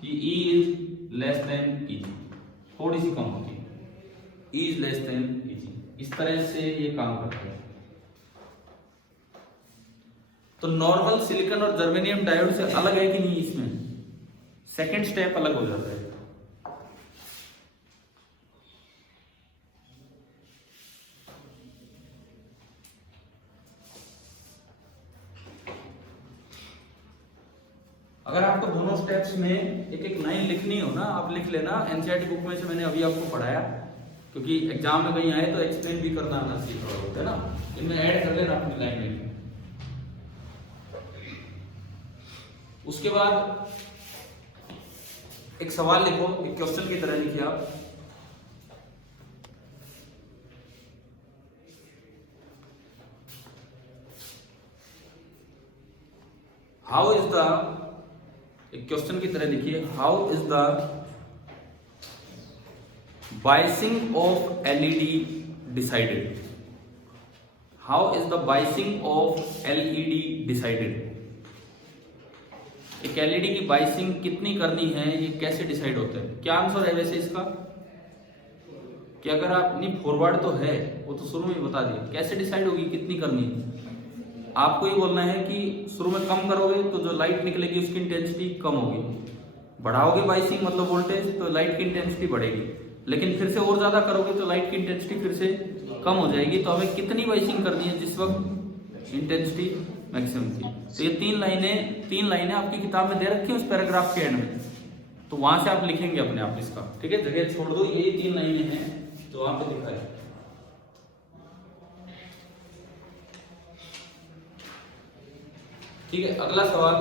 कि ई इज लेस देन ई जी, थोड़ी सी कम होगी, ई इज लेस देन ई जी। इस तरह से ये काम करता है। तो नॉर्मल सिलिकॉन और जर्मेनियम डायोड से अलग है कि नहीं? इसमें सेकंड स्टेप अलग हो जाता है। अगर आपको दोनों स्टेप्स में एक एक लाइन लिखनी हो ना, आप लिख लेना। एनसीईआरटी बुक में से मैंने अभी आपको पढ़ाया, क्योंकि एग्जाम में कहीं आए तो एक्सप्लेन भी करना आना सीख रहा होता है ना, इनमें ऐड कर लेना अपनी लाइन में। उसके बाद एक सवाल लिखो, एक क्वेश्चन की तरह लिखिए आप। हाउ इज द, एक क्वेश्चन की तरह लिखिए, how is the biasing of LED decided? How is the biasing of LED decided? एक एलईडी की बाइसिंग कितनी करनी है, ये कैसे डिसाइड होता है? क्या आंसर है वैसे इसका? कि अगर आप नहीं, फॉरवर्ड तो है, वो तो शुरू में ही बता दिया, कैसे डिसाइड होगी कितनी करनी है? आपको ये बोलना है कि शुरू में कम करोगे तो जो लाइट निकलेगी उसकी इंटेंसिटी कम होगी, बढ़ाओगे बाइसिंग मतलब वोल्टेज तो लाइट की इंटेंसिटी बढ़ेगी, लेकिन फिर से और ज्यादा करोगे तो लाइट की इंटेंसिटी फिर से कम हो जाएगी। तो हमें कितनी बाइसिंग करनी है जिस वक्त इंटेंसिटी मैक्सिमम थी? तो ये तीन लाइनें आपकी किताब में दे रखी है उस पैराग्राफ के एंड में, तो वहां से आप लिखेंगे अपने आप इसका, ठीक है? जगह छोड़ दो, ये 3 लाइनें हैं जो वहां पे लिखा है। ठीक है, अगला सवाल,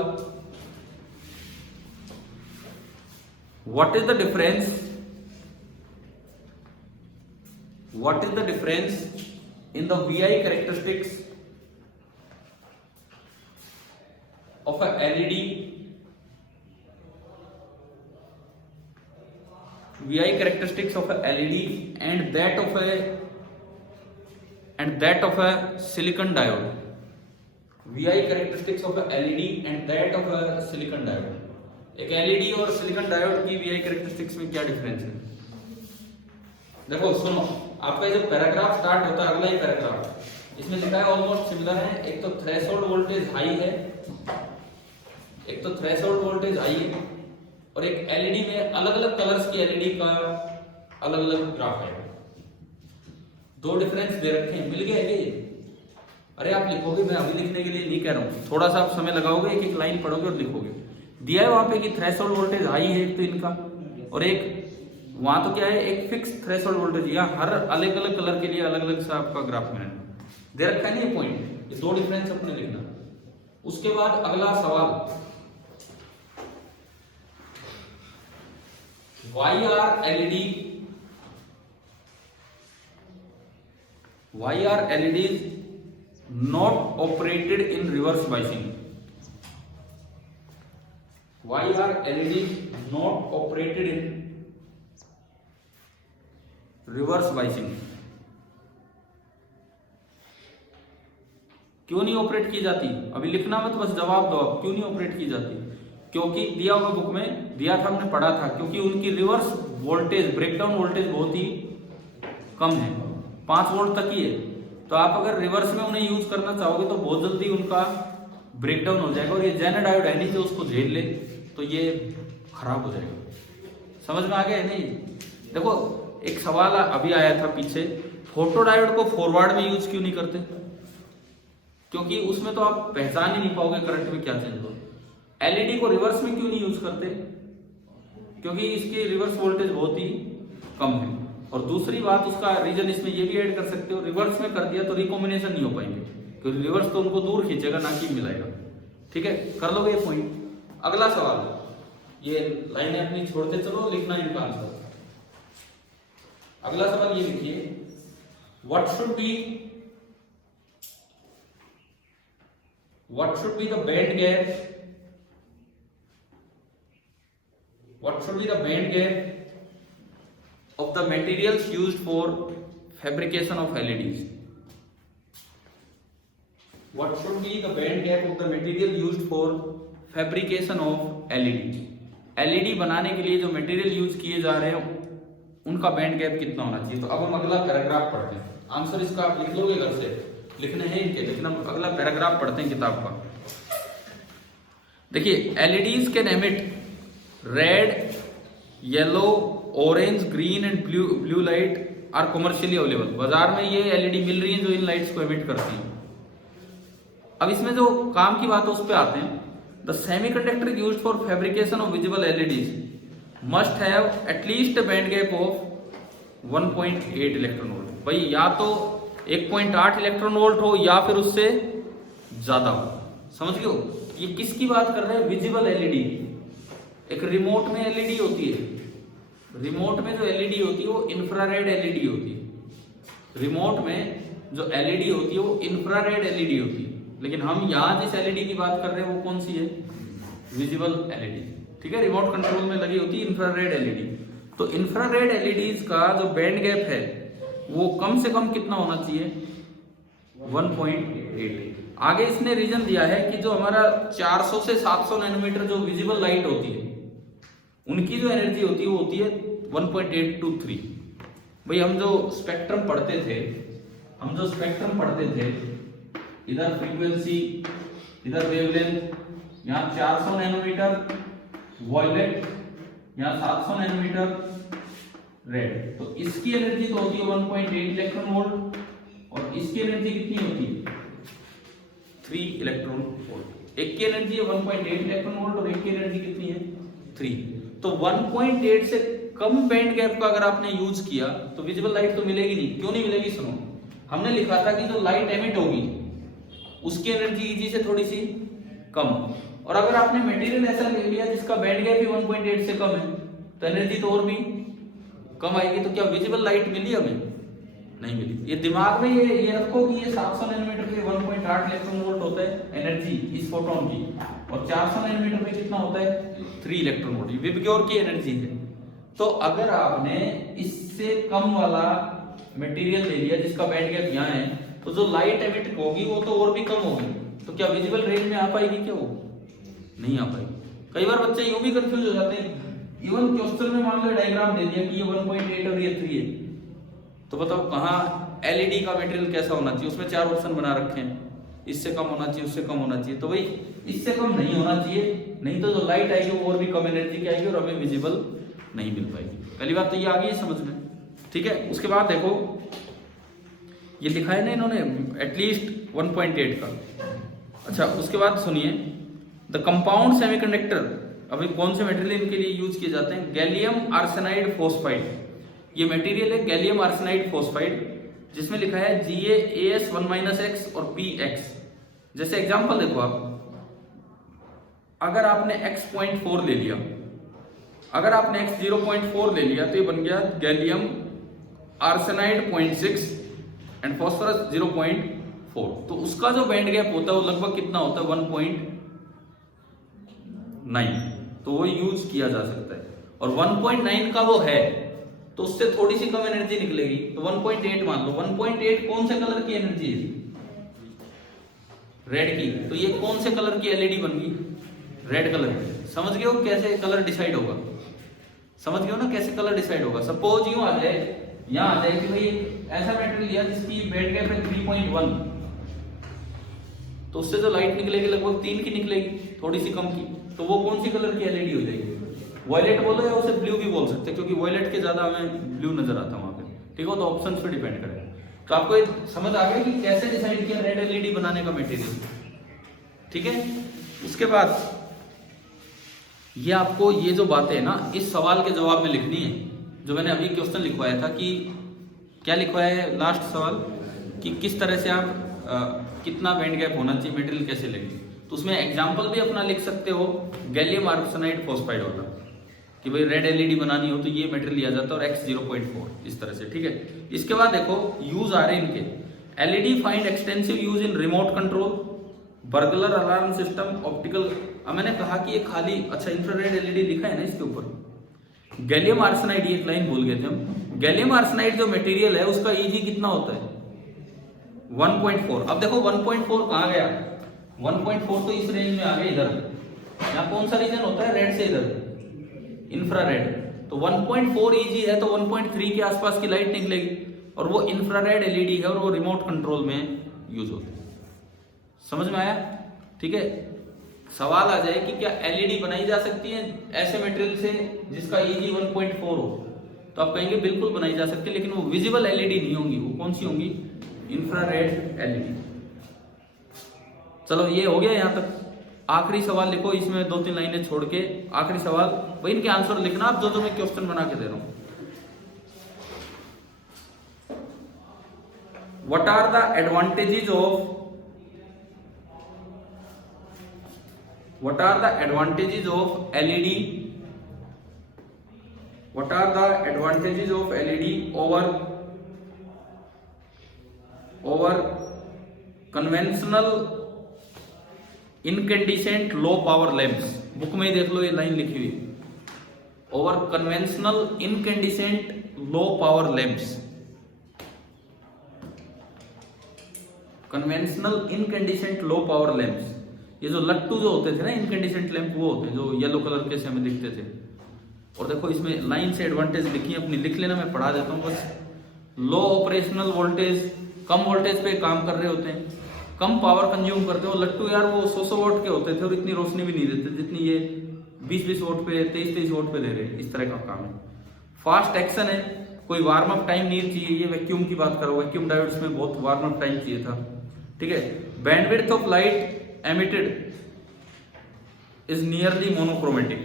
what is the difference in the VI characteristics of a LED, VI characteristics of a LED and that of a silicon diode? VI characteristics of a LED and that of a silicon diode. एक LED और silicon diode की VI characteristics में क्या difference है? देखो सुनो, आपका जो पैराग्राफ स्टार्ट होता है, अगला ही पैराग्राफ, इसमें लिखा है ऑलमोस्ट सिमिलर है। एक तो थ्रेशोल्ड वोल्टेज हाई है, एक तो थ्रेशोल्ड वोल्टेज हाई है, और एक एलईडी में अलग अलग कलर्स की एलईडी का अलग अलग ग्राफ है। दो डिफरेंस दे रखे हैं, मिल गए ये? अरे आप लिखोगे, मैं अभी लिखने के लिए नहीं कह रहा हूँ, थोड़ा सा आप समय लगाओगे, एक एक लाइन पढ़ोगे और लिखोगे। दिया है वहां पे कि थ्रेशोल्ड वोल्टेज हाई है एक तो इनका, और एक वहां तो क्या है, एक फिक्स थ्रेशोल्ड वोल्टेज, या हर अलग अलग कलर के लिए अलग अलग सा आपका ग्राफ में दे रखा है। नहीं पॉइंट, ये दो डिफरेंस अपने लिखना। उसके बाद अगला सवाल, why are LEDs not operated in reverse biasing? Why are LEDs not operated in reverse biasing? क्यों नहीं ऑपरेट की जाती? अभी लिखना मत, बस जवाब दो आप, क्यों नहीं ऑपरेट की जाती? क्योंकि दिया हुआ बुक में दिया था, हमने पढ़ा था, क्योंकि उनकी रिवर्स वोल्टेज, ब्रेकडाउन वोल्टेज बहुत ही कम है, 5 वोल्ट तक ही है। तो आप अगर रिवर्स में उन्हें यूज करना चाहोगे तो बहुत जल्दी उनका ब्रेकडाउन हो जाएगा, और ये जेन डायोड है नहीं जो उसको झेल ले, तो ये खराब हो जाएगा। समझ में आ गया है? नहीं, देखो एक सवाल अभी आया था पीछे, फोटो डायोड को फॉरवर्ड में यूज क्यों नहीं करते? क्योंकि उसमें तो आप पहचान ही नहीं पाओगे करंट में क्या चेंज हो। एलईडी को रिवर्स में क्यों नहीं यूज करते? क्योंकि इसकी रिवर्स वोल्टेज बहुत ही कम है। और दूसरी बात उसका रीजन इसमें ये भी ऐड कर सकते हो, रिवर्स में कर दिया तो रिकॉम्बिनेशन नहीं हो पाएंगे, क्योंकि रिवर्स तो उनको दूर खींचेगा ना कि मिलाएगा। ठीक है, कर लोगे ये पॉइंट। अगला सवाल, ये लाइनें अपनी छोड़ते चलो, लिखना इनका आंसर। अगला सवाल ये लिखिए, what should be the band gap, what should be the band gap of the materials used for fabrication of LEDs? What should be the band gap of the material used for fabrication of LED? LED बनाने के लिए जो material use किए जा रहे हैं उनका band gap कितना होना चाहिए। तो अब हम अगला पैराग्राफ पढ़ते हैं। आंसर इसका आप लिख लोगे घर से, लिखने हैं इनके, लेकिन हम अगला पैराग्राफ पढ़ते हैं किताब का। देखिए, LEDs can emit red, yellow, orange, green and blue light are commercially available. बाजार में ये LED मिल रही है जो इन लाइट्स को एमिट करती हैं। अब इसमें जो काम की बात है उस पर आते हैं। The semiconductor used for fabrication of visible LEDs must have at least a band gap of 1.8 electron volt. भाई या तो 1.8 इलेक्ट्रॉन वोल्ट हो या फिर उससे ज्यादा हो। समझ गए हो, ये किसकी बात कर रहे हैं? Visible LED। एक रिमोट में LED होती है, रिमोट में जो LED होती है वो इंफ्रारेड LED होती है। रिमोट में जो LED होती है वो इंफ्रारेड LED होती है, लेकिन हम यहाँ जिस LED की बात कर रहे हैं वो कौन सी है? Visible LED। ठीक है, रिमोट कंट्रोल में लगी होती है इंफ्रारेड LED। तो इंफ्रारेड LEDs का जो बैंड गैप है वो कम से कम कितना होना चाहिए? 1.8। आगे इसने रीजन दिया है कि जो हमारा 400 से 700 नैनोमीटर जो विजिबल लाइट होती है उनकी जो एनर्जी होती है वो होती है 1.8 to 3। भाई हम जो स्पेक्ट्रम पढ़ते थे, इधर फ्रीक्वेंसी, इधर वेवलेंथ, यहाँ 400 नैनोमीटर वॉयलेट, यहाँ 700 नैनोमीटर रेड। तो इसकी एनर्जी तो होती है 1.8 इलेक्ट्रॉन वोल्ट और इसकी एनर्जी कितनी होती है? 3 इलेक्ट्रॉन वोल्ट। एक की एनर्जी है 1.8 इलेक्ट्रॉन वोल्ट और एक की एनर्जी कितनी है? 3। तो 1.8 से कम बैंड गैप का अगर आपने यूज किया तो विजिबल लाइट तो मिलेगी नहीं। क्यों नहीं मिलेगी? सुनो, हमने लिखा था कि जो लाइट एमिट होगी उसकी एनर्जी इजी से थोड़ी सी कम, और अगर आपने मटेरियल ऐसा ले लिया जिसका बैंड गैप ही 1.8 से कम है तो एनर्जी तो और भी कम आएगी। तो क्या विजिबल लाइट मिली हमें? नहीं मिली। ये दिमाग में ये रखो कि ये 700 नैनोमीटर पे 1.8 इलेक्ट्रॉन वोल्ट होता है एनर्जी इस फोटोन की, और 400 नैनोमीटर पे कितना होता है? 3 इलेक्ट्रॉन वोल्ट। विबग्योर की एनर्जी है। तो अगर आपने इससे कम वाला मटेरियल ले लिया जिसका बैंड गैप यहाँ है तो जो लाइट एमिट होगी वो तो और भी कम होगी। तो क्या विजिबल रेंज में आ पाएगी? क्या वो नहीं आ पाएगी। कई बार बच्चे यूं भी कंफ्यूज हो जाते हैं। इवन क्वेश्चन में मान लो डायग्राम दे दिया कि ये 1.8 और ये 3 है, तो बताओ कहाँ LED का मटेरियल कैसा होना चाहिए? उसमें 4 ऑप्शन बना रखे हैं, इससे कम होना चाहिए, उससे कम होना चाहिए। तो भाई इससे कम नहीं होना चाहिए, नहीं तो जो लाइट आएगी वो और भी कम एनर्जी की आएगी और हमें विजिबल नहीं मिल पाएगी। पहली बात तो ये आ गई समझ में। ठीक है, उसके बाद देखो ये लिखा है ना इन्होंने एटलीस्ट 1.8 का। अच्छा, उसके बाद सुनिए, द कंपाउंड सेमीकंडक्टर, अभी कौन से मटेरियल इनके लिए यूज किए जाते हैं? Gallium arsenide phosphide. ये मटेरियल है गैलियम आर्सेनाइड फोस्फाइड, जिसमें लिखा है GaAs1-X और PX। जैसे एग्जांपल देखो आप, अगर आपने X 0.4 ले लिया, अगर आपने X 0.4 ले लिया तो ये बन गया गैलियम आर्सेनाइड 0.6 एंड फॉस्फोरस 0.4। तो उसका जो बैंड गैप होता है वो लगभग कितना होता है? 1.9। तो वो यूज किया जा सकता है, और 1.9 का वो है तो उससे थोड़ी सी कम एनर्जी निकलेगी, तो 1.8 मान लो। 1.8 कौन से कलर की एनर्जी है? रेड की। तो ये कौन से कलर की LED बन गई? रेड कलर की। समझ गए हो कैसे कलर डिसाइड होगा? समझ गए हो ना कैसे कलर डिसाइड होगा? सपोज यूं आ जाए, यहां आ जाए कि भाई ऐसा मटेरियल लिया जिसकी बैंड गैप है 3.1, तो उससे जो लाइट निकलेगी लगभग 3 की निकलेगी, थोड़ी सी कम की। तो वो कौन सी कलर की LED हो जाएगी? वॉयलेट बोलो या उसे ब्लू भी बोल सकते हैं, क्योंकि वॉयलेट के ज्यादा हमें ब्लू नजर आता है वहां पे। ठीक हो, तो ऑप्शन पे डिपेंड करेगा। तो आपको ये समझ आ गया कि कैसे डिसाइड किया रेड LED बनाने का मटेरियल। ठीक है, उसके बाद ये आपको ये जो बातें है ना इस सवाल के जवाब में लिखनी है। जो मैंने अभी क्वेश्चन लिखवाया था कि क्या लिखवाया है लास्ट सवाल कि किस तरह से आप कितना बैंड गैप होना चाहिए, मटेरियल कैसे लेंगे, तो उसमें एग्जाम्पल भी अपना लिख सकते हो गैलियम आर्सेनाइड फॉस्फाइड वाला कि भाई रेड एलईडी बनानी हो तो ये मटेरियल लिया जाता है और x 0.4 इस तरह से, ठीक है। इसके बाद देखो यूज आ रहे हैं इनके, LED find extensive use in remote control, burglar alarm system, optical. अब मैंने कहा कि ये खाली अच्छा इंफ्रारेड एलईडी लिखा है ना इसके ऊपर, गैलियम आर्सेनाइड, ये एक लाइन भूल गए थे हम। गैलियम आर्सेनाइड जो मटेरियल है उसका ईजी कितना होता है 1.4। अब देखो 1.4 कहां गया, 1.4 तो इस रेंज में आ गया इधर, यहाँ कौन सा रीजन होता है रेड से इधर इंफ्रारेड, तो 1.4 ईजी है तो 1.3 के आसपास की लाइट निकलेगी और वो इंफ्रारेड एलईडी है और वो रिमोट कंट्रोल में यूज होती है। समझ में आया, ठीक है। सवाल आ जाए कि क्या एलईडी बनाई जा सकती है ऐसे मटेरियल से जिसका ईजी 1.4 हो, तो आप कहेंगे बिल्कुल बनाई जा सकती है, लेकिन वो विजिबल एलईडी नहीं होंगी। वो कौन सी होंगी, इंफ्रारेड एलईडी। चलो ये हो गया यहां तक। आखिरी सवाल लिखो, इसमें 2-3 लाइनें छोड़ के आखिरी सवाल, वही इनके आंसर लिखना आप जो मैं क्वेश्चन बना के दे रहा हूं। What are the advantages of What are the advantages of LED? What are the advantages of LED over conventional incandescent low power lamps? Book में ही देख लो ये लाइन लिखी हुई, over conventional incandescent low power lamps. Conventional incandescent low power lamps, ये जो लट्टू जो होते थे ना इनकैंडिसेंट लैंप, वो होते हैं जो येलो कलर के से हमें दिखते थे। और देखो इसमें लाइन से एडवांटेज लिखी है अपनी, लिख लेना, मैं पढ़ा देता हूँ बस। लो ऑपरेशनल वोल्टेज, कम वोल्टेज पे काम कर रहे होते हैं, कम पावर कंज्यूम करते हो। लट्टू यार वो 100 वोल्ट के होते थे और इतनी रोशनी भी नहीं देते जितनी ये 20-20 वोल्ट पे 23-23 वोल्ट पे दे रहे हैं, इस तरह का काम है। फास्ट एक्शन है, कोई वार्म अप टाइम नहीं चाहिए। ये वैक्यूम की बात करो, वैक्यूम डायोड्स में बहुत वार्म अप टाइम चाहिए था, ठीक है। Bandwidth of light emitted is nearly monochromatic.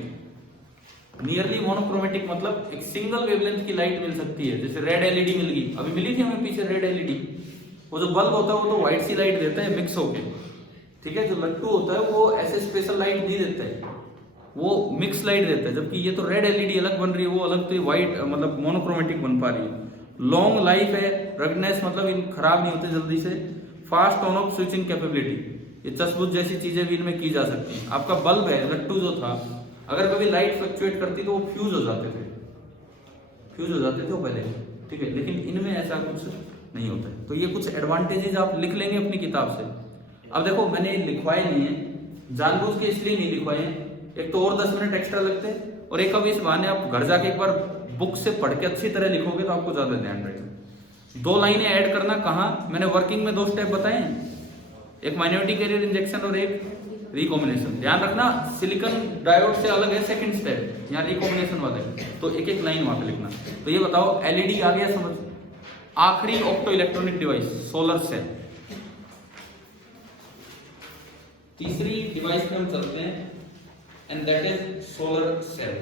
Nearly monochromatic मतलब एक सिंगल वेवलेंथ की लाइट मिल सकती है, जैसे रेड एलईडी मिल गई, अभी मिली थी हमें पीछे रेड एलईडी। वो जो बल्ब होता है वो तो व्हाइट सी लाइट देता है मिक्स होके, ठीक है। जो लट्टू होता है वो ऐसे स्पेशल लाइट नहीं देता है, वो मिक्स लाइट देता है, जबकि ये तो रेड एलईडी अलग बन रही है, वो अलग तो व्हाइट मतलब मोनोक्रोमेटिक बन पा रही है। लॉन्ग लाइफ है, रगनेस मतलब खराब नहीं होते जल्दी से। Fast on off switching capability, ये चश्बुच जैसी चीजें भी इनमें की जा सकती हैं। आपका बल्ब है, लट्टू जो था, अगर कभी लाइट फ्लक्चुएट करती तो वो फ्यूज हो जाते थे वो पहले, ठीक है। लेकिन इनमें ऐसा कुछ नहीं होता है। तो ये कुछ एडवांटेजेस आप लिख लेंगे अपनी किताब से। अब देखो मैंने लिखवाए नहीं है, जानबूझ के इसलिए नहीं लिखवाए हैं, एक तो और 10 मिनट एक्स्ट्रा लगते हैं, और एक अभी इस बहाने आप घर जाके एक बार बुक से पढ़ के अच्छी तरह लिखोगे तो आपको ज्यादा ध्यान रहेगा। 2 लाइनें ऐड करना कहाँ, मैंने वर्किंग में 2 स्टेप बताए हैं, एक माइनॉरिटी कैरियर इंजेक्शन और एक रिकॉम्बिनेशन। ध्यान रखना सिलिकॉन डायोड से अलग है सेकंड स्टेप, यहाँ रिकॉम्बिनेशन वाला है, तो एक एक लाइन वहां पे लिखना। तो ये बताओ एलईडी आ गया समझ। आखिरी opto electronic device solar cell. तीसरी डिवाइस पे हम चलते हैं and that is solar cell.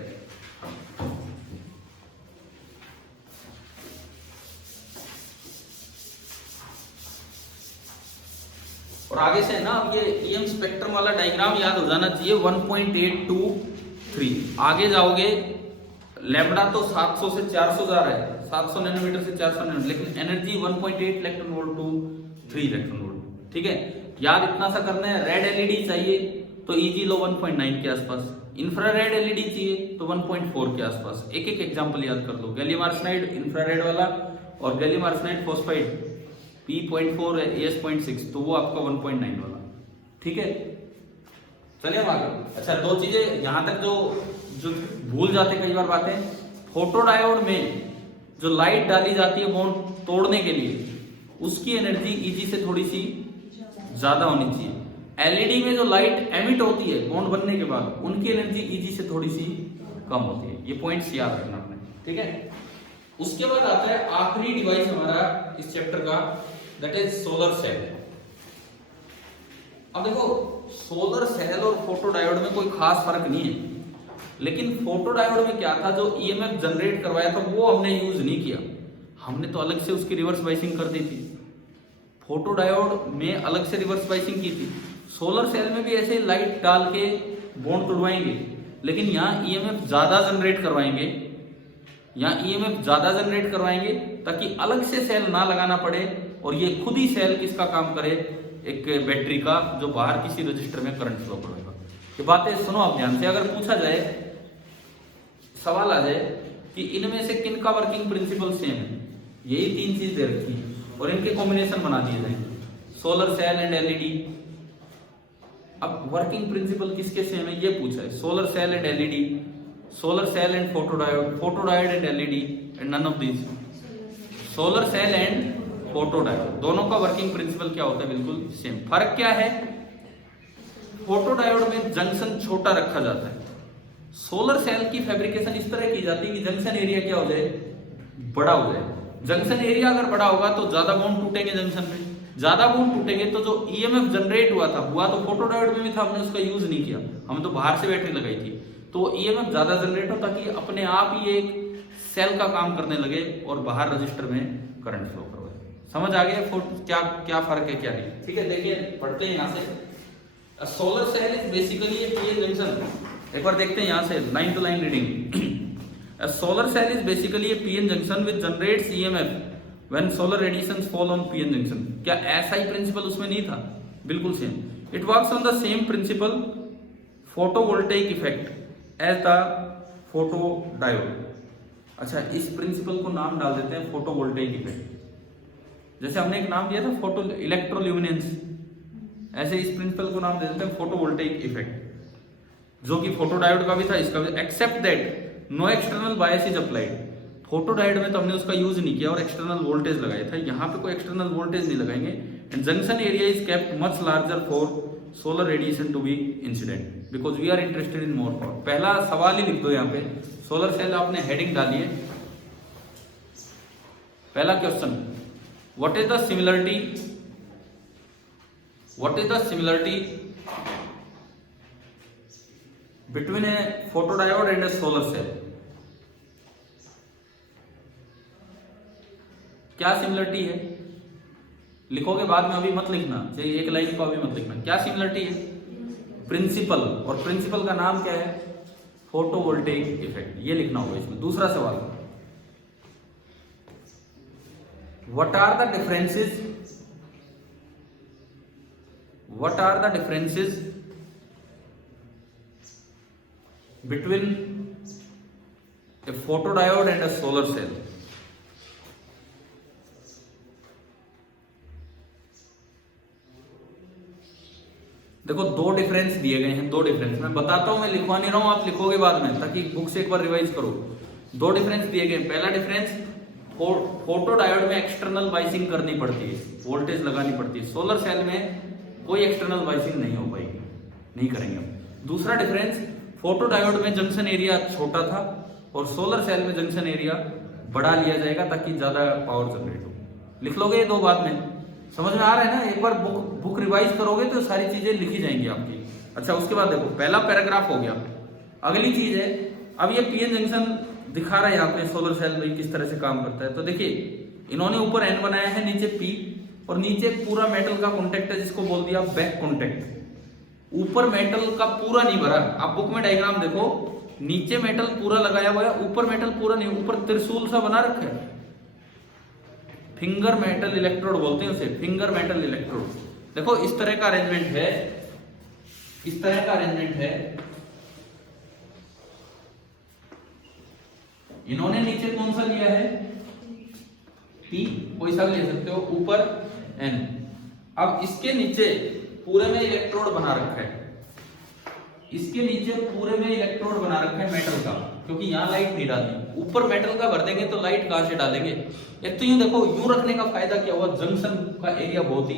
और आगे से ना अब ये ईएम स्पेक्ट्रम वाला डायग्राम याद हो जाना चाहिए। 1.823 आगे जाओगे, लैम्बडा तो 700 से 400 जा रहा है, 700 नैनोमीटर से 400 नैनोमीटर, लेकिन energy 1.8 electron volt to 3 electron volt, ठीक है। याद इतना सा करना है। रेड एलईडी चाहिए तो ईजी लो 1.9 के आसपास, इंफ्रारेड एलईडी चाहिए तो 1.4 के आसपास। एक एक एग्जांपल याद कर लो, गैलियम आर्सेनाइड इंफ्रारेड वाला और गैलियम आर्सेनाइड फॉस्फाइड P.4 है, AS.6, तो वो आपका 1.9 वाला, ठीक है। चलिए हम आगे। अच्छा 2 चीजें यहां तक जो भूल जाते कई बार बातें, फोटोडायोड में जो लाइट डाली जाती है बॉन्ड तोड़ने के लिए, उसकी एनर्जी ईजी से थोड़ी सी ज्यादा होनी चाहिए। एलईडी में जो लाइट एमिट होती है बॉन्ड बनने के बाद, उनकी एनर्जी ईजी से थोड़ी सी कम होती है। ये पॉइंट्स याद रखना आपने, ठीक है। उसके बाद आता है आखिरी डिवाइस हमारा इस चैप्टर का, दैट इज सोलर सेल। अब देखो सोलर सेल और फोटोडायोड में कोई खास फर्क नहीं है। लेकिन फोटो डायोड में क्या था, जो ईएमएफ जनरेट करवाया था वो हमने यूज नहीं किया, हमने तो अलग से उसकी रिवर्स बाइसिंग कर दी थी। फोटो डायोड में अलग से रिवर्स बाइसिंग की थी। सोलर सेल में भी ऐसे लाइट डाल के बॉन्ड तोड़वाएंगे, लेकिन यहाँ ईएमएफ ज्यादा जनरेट करवाएंगे, यहाँ ईएमएफ ज्यादा जनरेट करवाएंगे ताकि अलग से सेल ना लगाना पड़े और ये खुद ही सेल किसका काम करे, एक बैटरी का, जो बाहर किसी रजिस्टर में करंट फ्लो करेगा। ये बातें सुनो आप ध्यान से। अगर पूछा जाए, सवाल आ जाए कि इनमें से किन का वर्किंग प्रिंसिपल सेम है, यही तीन चीज दे रखी है और इनके कॉम्बिनेशन बना दिए जाएंगे, सोलर सेल एंड एलईडी। अब वर्किंग प्रिंसिपल किसके सेम है ये पूछा है, solar cell and LED, solar cell and photo diode and LED and none of this. Solar cell and photo diode दोनों का वर्किंग प्रिंसिपल क्या होता है, बिल्कुल सेम। फर्क क्या है, फोटो डायोड में जंक्शन छोटा रखा जाता है, सोलर सेल की फैब्रिकेशन इस तरह की जाती है कि जंक्शन एरिया क्या हो जाए, बड़ा हो जाए। जंक्शन एरिया अगर बड़ा होगा तो ज्यादा बॉन्ड टूटेंगे जंक्शन में, ज्यादा बॉन्ड टूटेंगे तो जो ईएमएफ जनरेट हुआ तो फोटो डायोड में भी था, हमने उसका यूज नहीं किया, हमने तो बाहर से बैटरी लगाई थी, तो ईएमएफ ज्यादा जनरेट हो ताकि अपने आप ही एक सेल का काम करने लगे और बाहर रजिस्टर में करंट फ्लो करवाए। समझ आ गया क्या क्या फर्क है क्या नहीं। ठीक है, देखिए पढ़ते हैं यहाँ से। Solar cell is basically a PN junction. एक बार देखते हैं यहाँ से line to line reading. A solar cell is basically a PN junction which generates EMF when solar radiations fall on PN junction। क्या ऐसा ही प्रिंसिपल उसमें नहीं था, बिल्कुल same. It works on the same principle photovoltaic effect as the photodiode। अच्छा, इस principal को नाम डाल देते हैं फोटोवोल्टेइक इफेक्ट। जैसे हमने एक नाम दिया था फोटो इलेक्ट्रोल्यूमिनेंस, ऐसे इस प्रिंसिपल को नाम दे देते हैं फोटोवोल्टेइक इफेक्ट, जो कि फोटो डायोड का भी था, इसका भी। Except that no external bias is applied. Photo diode में तो हमने उसका यूज नहीं किया और एक्सटर्नल वोल्टेज लगाया था, यहाँ पे कोई एक्सटर्नल वोल्टेज नहीं लगाएंगे। And junction area is kept much larger for solar radiation to be incident because we are interested in more power. पहला सवाल ही लिख दो यहाँ पे, सोलर सेल आपने हेडिंग डाली है। पहला question, what is the similarity between a photodiode and a solar cell। क्या सिमिलरिटी है, लिखोगे बाद में, अभी मत लिखना, चाहिए एक लाइन को अभी मत लिखना। क्या सिमिलरिटी है, प्रिंसिपल, और प्रिंसिपल का नाम क्या है, फोटोवोल्टेइक इफेक्ट, ये लिखना होगा इसमें। दूसरा सवाल, what are the differences between a photodiode and a solar cell। देखो दो डिफरेंस दिए गए हैं, दो डिफरेंस मैं बताता हूं, मैं लिखवा नहीं रहा हूं, आप लिखोगे बाद में ताकि बुक से एक बार रिवाइज करो। दो डिफरेंस दिए गए। पहला डिफरेंस, फोटो डायोड में एक्सटर्नल बाइसिंग करनी पड़ती है, वोल्टेज लगानी पड़ती है, सोलर सेल में कोई एक्सटर्नल बाइसिंग नहीं हो पाएगी, नहीं करेंगे। दूसरा डिफरेंस, फोटो डायोड में जंक्शन एरिया छोटा था और सोलर सेल में जंक्शन एरिया बढ़ा लिया जाएगा ताकि ज्यादा पावर जनरेट हो। लिख लोगे ये दो बाद में, समझ में आ रहा है ना। एक बार बुक रिवाइज करोगे तो सारी चीजें लिखी जाएंगी आपकी। अच्छा, उसके बाद देखो पहला पैराग्राफ हो गया। अगली चीज है, अब ये पीएन जंक्शन दिखा रहा है यहाँ पे सोलर सेल में किस तरह से काम करता है। तो देखिए इन्होंने ऊपर एन बनाया है, नीचे पी, और नीचे पूरा मेटल का कॉन्टेक्ट है जिसको बोल दिया बैक कॉन्टेक्ट। ऊपर मेटल का पूरा नहीं भरा, आप बुक में डायग्राम देखो, नीचे मेटल पूरा लगाया हुआ है, ऊपर मेटल पूरा नहीं, ऊपर त्रिशूल सा बना रखा है। फिंगर मेटल इलेक्ट्रोड बोलते हैं उसे, फिंगर मेटल इलेक्ट्रोड। देखो इस तरह का अरेंजमेंट है, इस तरह का अरेंजमेंट है। इन्होंने नीचे कौन सा लिया है, पी, कोई सा भी ले सकते हो, ऊपर एन। अब इसके नीचे पूरे में इलेक्ट्रोड बना रखा है, इसके नीचे पूरे में इलेक्ट्रोड बना रखा है मेटल का, क्योंकि यहाँ लाइट नहीं डालनी। ऊपर मेटल का भर देंगे तो लाइट कहां से डालेंगे। एक तो यूं देखो, यूं रखने का फायदा क्या हुआ, जंक्शन का एरिया बहुत ही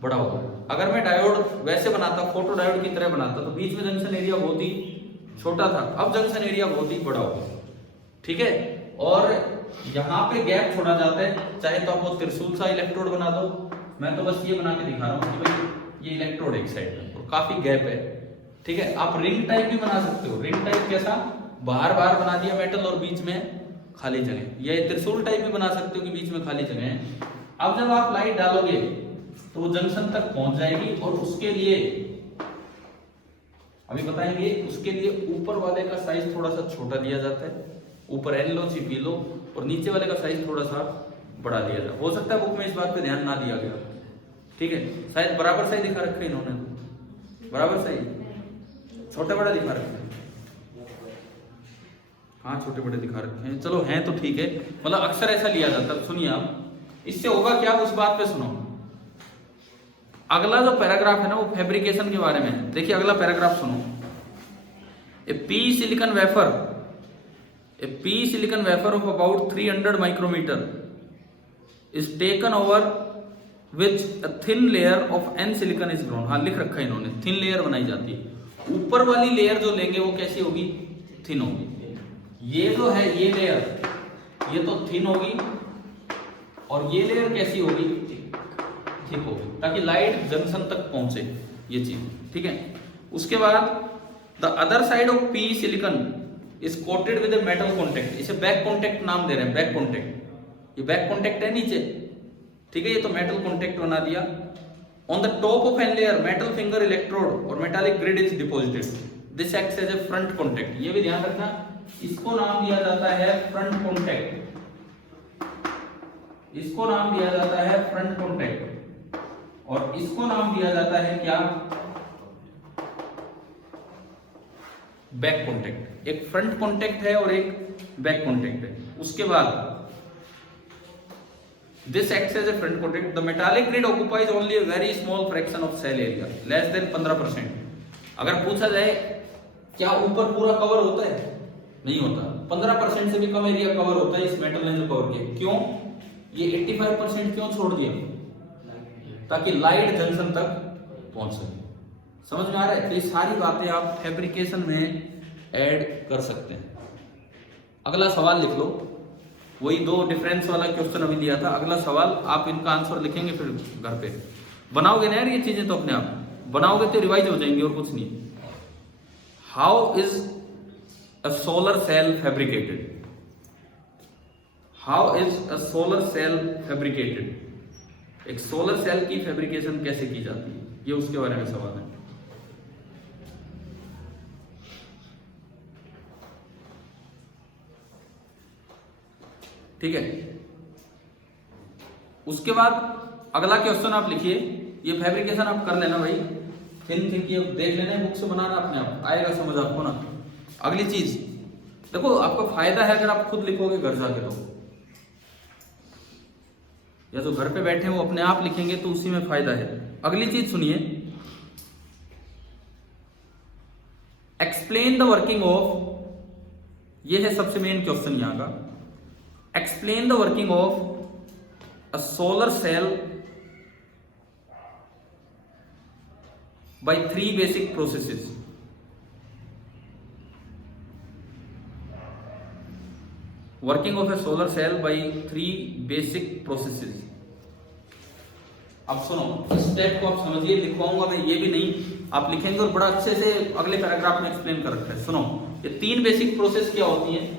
बड़ा होगा। अगर मैं डायोड वैसे बनाता, फोटो डायोड की तरह बनाता, तो बीच में जंक्शन एरिया बहुत ही छोटा था, अब जंक्शन एरिया बहुत ही बड़ा होगा। ठीक है, और यहाँ पे गैप छोड़ा जाता है, चाहे तो आप वो त्रिशूल सा इलेक्ट्रोड बना दो, मैं तो बस ये बना के दिखा रहा हूँ कि भाई ये इलेक्ट्रोड एक साइड में, और काफी गैप है, ठीक है, आप रिंग टाइप भी बना सकते हो। रिंग टाइप कैसा, बाहर बाहर बना दिया मेटल और बीच में खाली जगह। ये त्रिशूल टाइप भी बना सकते हो कि बीच में खाली जगह है। अब जब आप लाइट डालोगे तो वो जंक्शन तक पहुंच जाएगी और उसके लिए अभी बताएंगे, उसके लिए ऊपर वाले का साइज थोड़ा सा छोटा दिया जाता है, ऊपर एल लो सी लो, और नीचे वाले का साइज थोड़ा सा बढ़ा दिया जाता है। हो सकता है बुक में इस बात पे ध्यान ना दिया गया, ठीक है, शायद बराबर साइज दिखा रखे इन्होंने, बराबर साइज, छोटे बड़े दिखा रखे हैं, हाँ छोटे बड़े दिखा रखे हैं, चलो हैं तो ठीक है, मतलब अक्सर ऐसा लिया जाता है। सुनिए आप, इससे होगा क्या, उस बात पे सुनो। अगला जो पैराग्राफ है ना वो फैब्रिकेशन के बारे में। देखिए अगला पैराग्राफ सुनो। A P silicon wafer of about 300 micrometer is taken over which a thin layer of N silicon is grown. हाँ लिख रखा है इन्होंने, थिन लेयर बनाई जाती है। ऊपर वाली लेयर जो लेंगे वो कैसी होगी, थिन होगी। ये जो है ये लेयर, ये तो थिन होगी, और ये लेयर कैसी होगी, ठीक होगी, ताकि लाइट जंक्शन तक पहुंचे, ये चीज, ठीक है। उसके बाद the other side of P silicon is coated with a metal contact. इसे बैक कॉन्टेक्ट नाम दे रहे हैं, बैक कॉन्टेक्ट। ये बैक कॉन्टेक्ट है नीचे, ठीक है, ये तो मेटल कॉन्टेक्ट बना दिया। On the top of N layer metal finger electrode और metallic grid is deposited. This acts as a front contact. ये भी ध्यान रखना, इसको नाम दिया जाता है फ्रंट कॉन्टेक्ट, इसको नाम दिया जाता है फ्रंट कॉन्टेक्ट, और इसको नाम दिया जाता है क्या, बैक कॉन्टेक्ट। एक फ्रंट कॉन्टेक्ट है और एक बैक कॉन्टेक्ट है। उसके बाद this acts as a front contact. The metallic grid occupies only a very small fraction of cell area, less than 15%। अगर पूछा जाए क्या ऊपर पूरा कवर होता है, नहीं होता, 15% से भी कम एरिया कवर होता है इस मेटल ने जो कवर किया। क्यों, ये 85% क्यों छोड़ दिया, ताकि लाइट जंक्शन तक पहुंच सके। समझ में आ रहा है। तो ये सारी बातें आप फैब्रिकेशन में ऐड कर सकते हैं। अगला सवाल लिख लो, वही दो डिफरेंस वाला क्वेश्चन अभी दिया था। अगला सवाल आप इनका आंसर लिखेंगे, फिर घर पे बनाओगे ना यार ये चीजें, तो अपने आप बनाओगे तो रिवाइज हो जाएंगे और कुछ नहीं। How is a solar cell fabricated, how is a solar cell fabricated. एक सोलर सेल की फैब्रिकेशन कैसे की जाती है, ये उसके बारे में सवाल है। ठीक है, उसके बाद अगला क्वेश्चन आप लिखिए। ये फैब्रिकेशन आप कर लेना भाई, थिन ये देख लेना, बुक से बनाना, अपने आप आएगा समझ आपको ना। अगली चीज देखो, आपको फायदा है अगर आप खुद लिखोगे घर जाके, तो या तो घर पे बैठे हो अपने आप लिखेंगे तो उसी में फायदा है। अगली चीज सुनिए, एक्सप्लेन द वर्किंग ऑफ, ये है सबसे मेन क्वेश्चन यहां का। Explain the working of a solar cell by 3 basic processes. Working of a solar cell by 3 basic processes. अब सुनो, इस स्टेप को आप समझिए, लिखवाऊंगा मैं ये भी नहीं, आप लिखेंगे और बड़ा अच्छे से अगले पैराग्राफ में एक्सप्लेन कर रखा है। सुनो, ये 3 बेसिक प्रोसेस क्या होती हैं,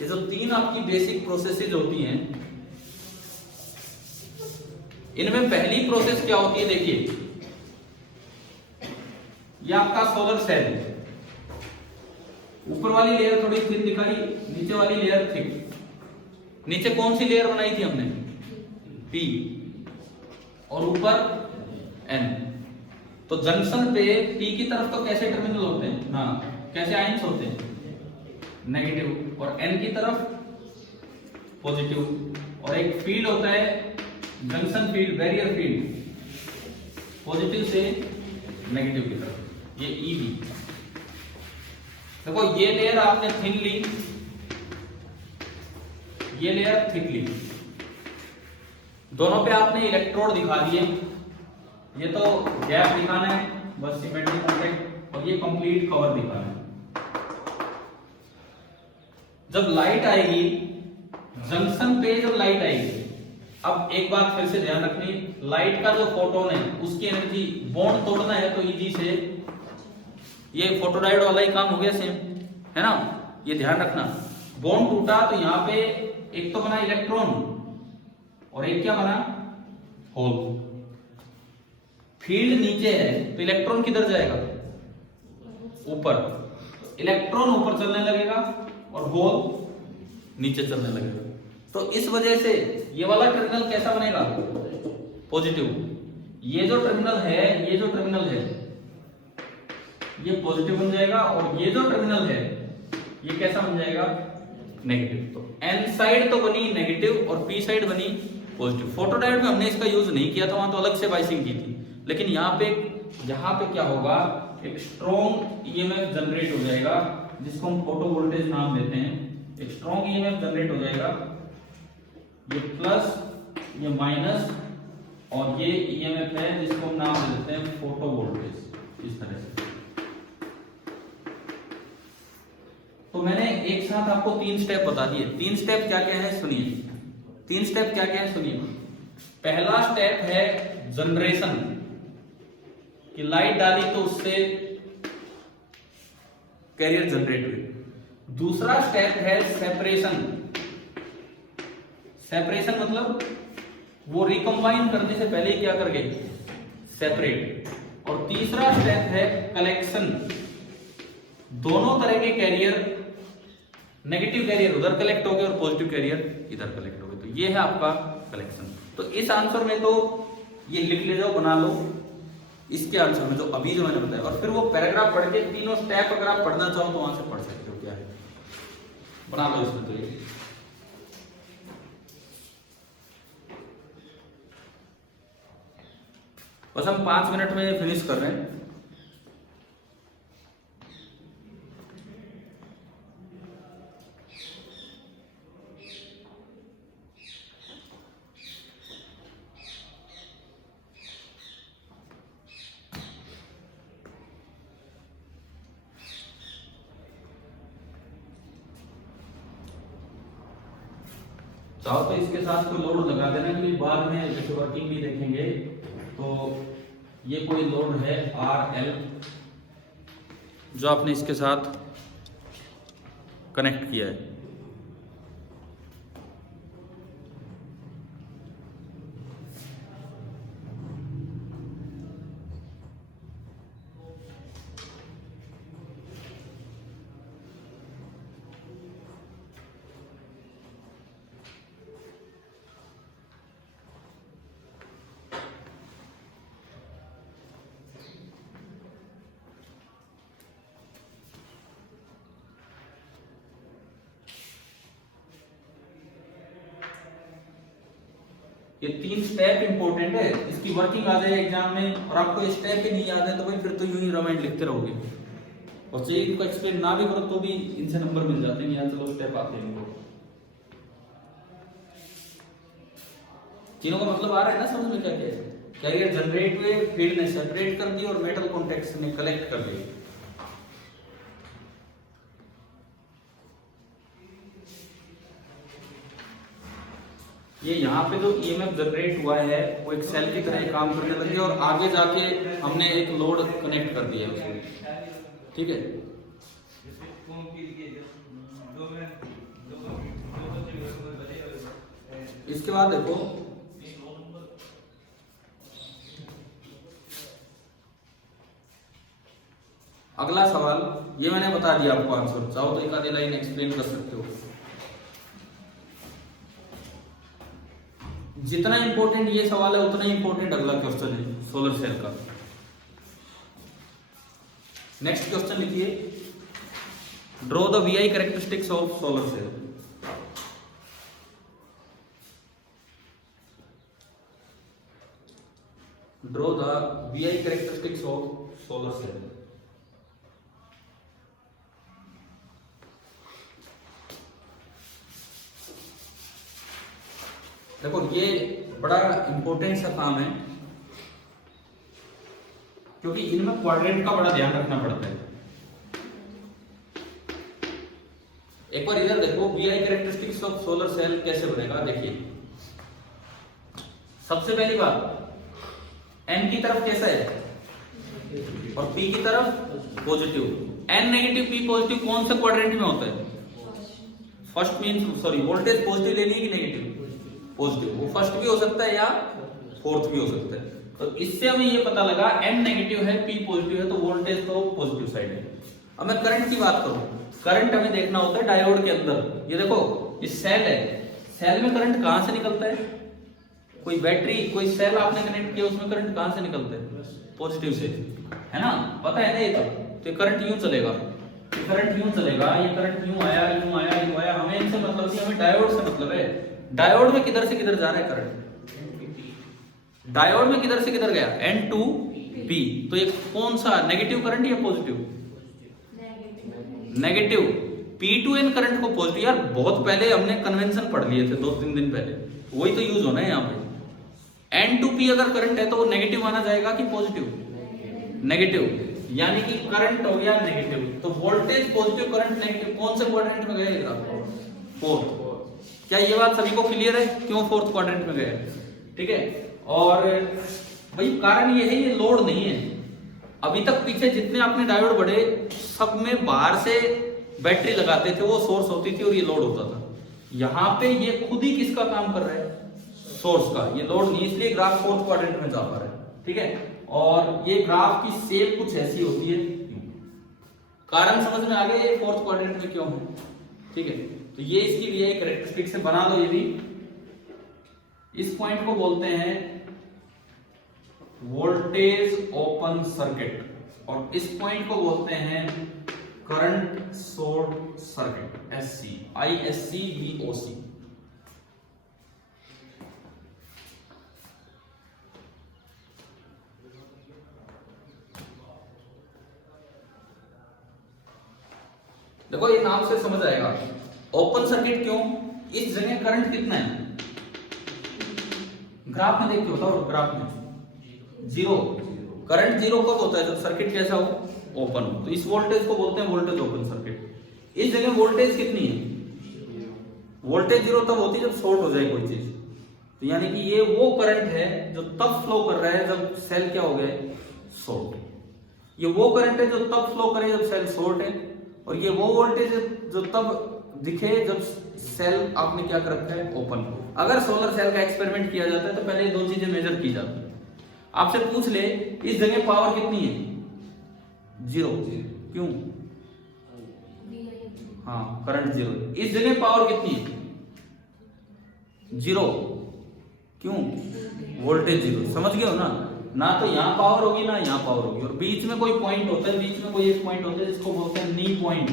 ये जो 3 आपकी बेसिक प्रोसेसेस होती हैं, इनमें पहली प्रोसेस क्या होती है, देखिए ये आपका सोलर सेल, ऊपर वाली लेयर थोड़ी थिन दिखाई, नीचे वाली लेयर थिक। नीचे कौन सी लेयर बनाई थी हमने, पी, और ऊपर एन। तो जंक्शन पे पी की तरफ तो कैसे टर्मिनल होते हैं, हाँ कैसे आयंस होते हैं, नेगेटिव, और एन की तरफ पॉजिटिव। और एक फील्ड होता है junction field, barrier field, positive से नेगेटिव की तरफ, ये ई बी। देखो ये लेयर आपने थिन ली, ये लेयर थिक ली, दोनों पे आपने इलेक्ट्रोड दिखा दिए। ये तो गैप दिखाना है बस, सिमेट्रिक कॉन्टैक्ट, और ये कंप्लीट कवर दिखाना है। जब लाइट आएगी जंक्शन पे, जब लाइट आएगी, अब एक बात फिर से ध्यान रखनी, लाइट का जो फोटोन है उसकी एनर्जी बॉन्ड तोड़ना है तो इजी से ये फोटोडायोड वाला ही काम हो गया सेम, है ना। ये ध्यान रखना, बॉन्ड टूटा तो यहाँ पे एक तो बना इलेक्ट्रॉन और एक क्या बना, होल। फील्ड नीचे है तो इलेक्ट्रॉन किधर जाएगा, ऊपर। इलेक्ट्रॉन ऊपर चलने लगेगा और होल नीचे चलने लगेगा। तो इस वजह से ये वाला टर्मिनल कैसा बनेगा, पॉजिटिव। ये जो टर्मिनल है, ये जो टर्मिनल है ये पॉजिटिव बन जाएगा, और ये जो टर्मिनल है ये कैसा बन जाएगा, नेगेटिव। तो एन साइड तो बनी नेगेटिव और पी साइड बनी पॉजिटिव। फोटोडायोड में हमने इसका यूज नहीं किया था, वहां तो अलग से बाइसिंग की थी, लेकिन यहाँ पे क्या होगा, एक स्ट्रॉन्ग ईएमएफ जनरेट हो जाएगा, जिसको हम फोटो वोल्टेज नाम देते हैं। एक स्ट्रॉन्ग ईएमएफ जनरेट हो जाएगा, ये प्लस ये माइनस, और ये ईएमएफ है जिसको हम नाम दे देते हैं फोटो वोल्टेज। इस तरह से तो मैंने एक साथ आपको 3 स्टेप बता दिए। 3 स्टेप क्या क्या है सुनिए, 3 स्टेप क्या क्या है सुनिए। पहला स्टेप है जनरेशन, कि लाइट डाली तो उससे कैरियर जनरेट हुई। दूसरा स्टेप है सेपरेशन। सेपरेशन मतलब वो रिकंबाइन करने से पहले ही क्या कर गए, सेपरेट। और तीसरा स्टेप है कलेक्शन। दोनों तरह के कैरियर, नेगेटिव कैरियर उधर कलेक्ट हो गए और पॉजिटिव कैरियर इधर कलेक्ट हो गए, तो ये है आपका कलेक्शन। तो इस आंसर में तो ये लिख ले जाओ, बना लो इसके आंसर में जो अभी जो मैंने बताया, और फिर वो पैराग्राफ पढ़ के तीनों स्टेप अगर आप पढ़ना चाहो तो वहां से पढ़ सकते हो, क्या है बना लो इसमें। तो ये बस हम 5 मिनट में फिनिश कर रहे हैं। चाहो तो इसके साथ कोई लोड लगा देना, क्योंकि बाद में जैसे वर्किंग भी देखेंगे तो ये कोई लोड है RL जो आपने इसके साथ कनेक्ट किया है। ये 3 स्टेप इंपॉर्टेंट है, इसकी वर्किंग आ जाए एग्जाम में और आपको ये स्टेप ही नहीं याद है तो भाई फिर तो यूं ही रामायण लिखते रहोगे, और चाहिए इनको एक्सप्लेन ना भी करो तो भी इनसे नंबर मिल जाते हैं। यहाँ चलो स्टेप आते हैं इनको, तीनों का मतलब आ रहा है ना समझ में, क्या क्या है। कैरियर जनरेट हुए, फील्ड ने सेपरेट कर दी और मेटल कॉन्टेक्ट ने कलेक्ट कर दी। ये यहाँ पे जो ईएमएफ जनरेट हुआ है वो एक सेल की तरह काम करने लगे और आगे जाके हमने एक लोड कनेक्ट कर दिया उसमें, ठीक है। इसके बाद देखो अगला सवाल, ये मैंने बता दिया आपको आंसर, चाहो तो एक आधी लाइन एक्सप्लेन कर सकते हो। जितना इंपॉर्टेंट ये सवाल है उतना इंपॉर्टेंट अगला क्वेश्चन है सोलर सेल का। नेक्स्ट क्वेश्चन लिखिए, draw the VI characteristics of solar cell. Draw the VI characteristics of solar cell. देखो ये बड़ा इंपॉर्टेंट सा काम है क्योंकि इनमें क्वाड्रेंट का बड़ा ध्यान रखना पड़ता है। एक बार इधर देखो VI characteristics of solar cell कैसे बनेगा। देखिए सबसे पहली बात N की तरफ कैसा है, और P की तरफ positive. N negative P positive कौन से क्वाड्रेंट में होता है? First means sorry voltage positive लेनी है कि नेगेटिव? पॉजिटिव। वो फर्स्ट भी हो सकता है या फोर्थ भी हो सकता है। तो इससे हमें ये पता लगा N नेगेटिव है P पॉजिटिव है तो वोल्टेज तो पॉजिटिव साइड है। अब मैं करंट की बात करूं, करंट हमें देखना होता है डायोड के अंदर। ये देखो ये सेल है, सेल में करंट कहां से निकलता है? कोई बैटरी कोई सेल आपने कनेक्ट किया उसमें करंट कहां से निकलता है? पॉजिटिव से, है ना? पता है ना ये तो करंट यूं चलेगा, ये करंट यूं चलेगा, ये करंट यूं आया यूं आया यूं आया। हमें इनसे मतलब नहीं, हमें डायोड से मतलब है। डायोड में किधर से किधर जा रहा है करंट? डायोड में किधर से किधर गया? N to P। तो ये कौन सा नेगेटिव करंट या positive? Negative. P to N current को पॉजिटिव। यार बहुत पहले हमने कन्वेंशन पढ़ लिए थे 2-3 दिन पहले, वही तो यूज होना है यहाँ पे। N to P अगर करंट है तो वो नेगेटिव माना जाएगा कि पॉजिटिव? नेगेटिव। यानी कि करंट हो गया नेगेटिव, तो वोल्टेज पॉजिटिव करंट नेगेटिव कौन से क्वाड्रेंट में गएगा? फोर्थ। क्या ये बात सभी को क्लियर है क्यों फोर्थ क्वाड्रेंट में गया? ठीक है। और भाई कारण ये है ये लोड नहीं है। अभी तक पीछे जितने आपने डायोड बढ़े सब में बाहर से बैटरी लगाते थे, वो सोर्स होती थी और ये लोड होता था। यहाँ पे ये खुद ही किसका काम कर रहा है? सोर्स का। ये लोड नहीं, इसलिए ग्राफ फोर्थ क्वाड्रेंट में जा पा रहा है। ठीक है। और ये ग्राफ की शेप कुछ ऐसी होती है। कारण समझ में आ गया ये फोर्थ क्वाड्रेंट में क्यों है? ठीक है। तो ये इसकी वीआई कैरेक्टरिस्टिक से बना दो। ये भी इस पॉइंट को बोलते हैं वोल्टेज ओपन सर्किट और इस पॉइंट को बोलते हैं current short circuit, SC, ISC VOC। देखो ये नाम से समझ आएगा ओपन सर्किट क्यों? इस जगह करंट कितना है? ग्राफ में देख के बताओ। ग्राफ में जीरो। करंट जीरो कब होता है? जब सर्किट कैसा हो? ओपन हो। तो इस वोल्टेज को बोलते हैं वोल्टेज ओपन सर्किट। इस जगह वोल्टेज कितनी है? वोल्टेज जीरो तब होती है जब शॉर्ट हो जाए कोई चीज। तो यानी कि ये वो करंट है जो तब फ्लो कर रहा है जब सेल क्या हो गया? शॉर्ट। ये वो करंट है जो तब फ्लो करे जब सेल शॉर्ट है, और ये वो वोल्टेज है जो तब दिखे जब सेल आपने क्या कर रखा है? ओपन। अगर सोलर सेल का एक्सपेरिमेंट किया जाता है तो पहले दो चीजें मेजर की जाती है। आपसे पूछ ले इस जगह पावर कितनी है? जीरो। क्यों? हाँ करंट जीरो। इस जगह पावर कितनी है? जीरो। क्यों? Voltage zero. समझ गए हो ना? ना तो यहां पावर होगी ना यहां पावर होगी, और बीच में कोई पॉइंट होता है, बीच में कोई एक पॉइंट होता है जिसको बोलते हैं नी पॉइंट।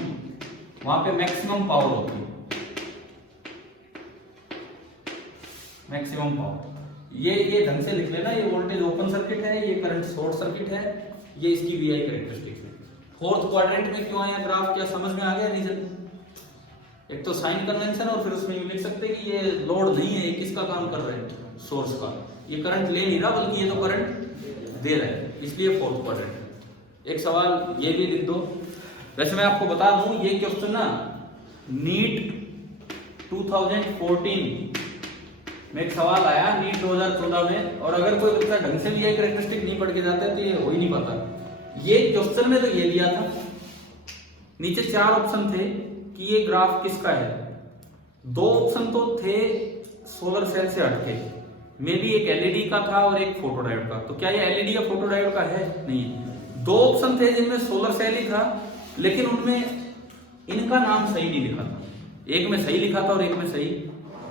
वहां पे मैक्सिमम पावर होती है, मैक्सिमम पावर। ये ढंग से लिख लेना। ये वोल्टेज ओपन सर्किट है, ये करंट शॉर्ट सर्किट है, ये इसकी वीआई कैरेक्टरिस्टिक है। फोर्थ क्वाड्रेंट में क्यों आया ग्राफ? क्या समझ में आ गया रीजन? एक तो साइन कन्वेंशन और फिर उसमें लिख सकते हैं कि ये लोड नहीं है, ये किसका काम कर रहा है? सोर्स का। ये करंट ले नहीं रहा बल्कि ये तो करंट दे रहा है, इसलिए फोर्थ क्वाड्रेंट। एक सवाल ये भी लिख दो। वैसे मैं आपको बता दूं ये क्वेश्चन ना नीट 2014 में एक सवाल आया, नीट 2014 में, और अगर कोई बच्चा ढंग से वीआई कैरेक्टरिस्टिक नहीं पढ़ के जाता है तो ये हो ही नहीं पाता। ये क्वेश्चन में तो ये लिया था, नीचे 4 ऑप्शन थे कि ये ग्राफ किसका है। 2 ऑप्शन तो थे सोलर सेल से हटके, मे भी एक एलईडी का था और एक फोटोडायोड का। तो क्या ये एलईडी या फोटोडायोड का है? नहीं। 2 ऑप्शन थे जिनमें सोलर सेल ही था, लेकिन उनमें इनका नाम सही नहीं लिखा था। एक में सही लिखा था और एक में सही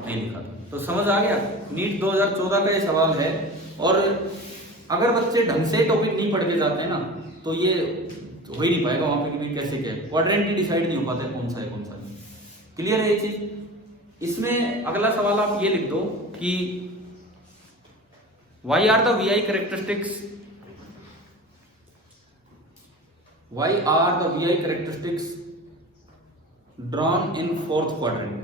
नहीं लिखा था। तो समझ आ गया? नीट 2014 का ये सवाल है, और अगर बच्चे ढंग से टॉपिक नहीं पढ़ के जाते हैं ना तो ये हो ही नहीं पाएगा वहां पे कि कैसे क्या है। क्वाड्रेंट ही डिसाइड नहीं हो पाता है कौन सा है कौन सा नहीं। क्लियर है ये चीज? इसमें अगला सवाल आप ये लिख दो कि why are the VI characteristics drawn in fourth quadrant?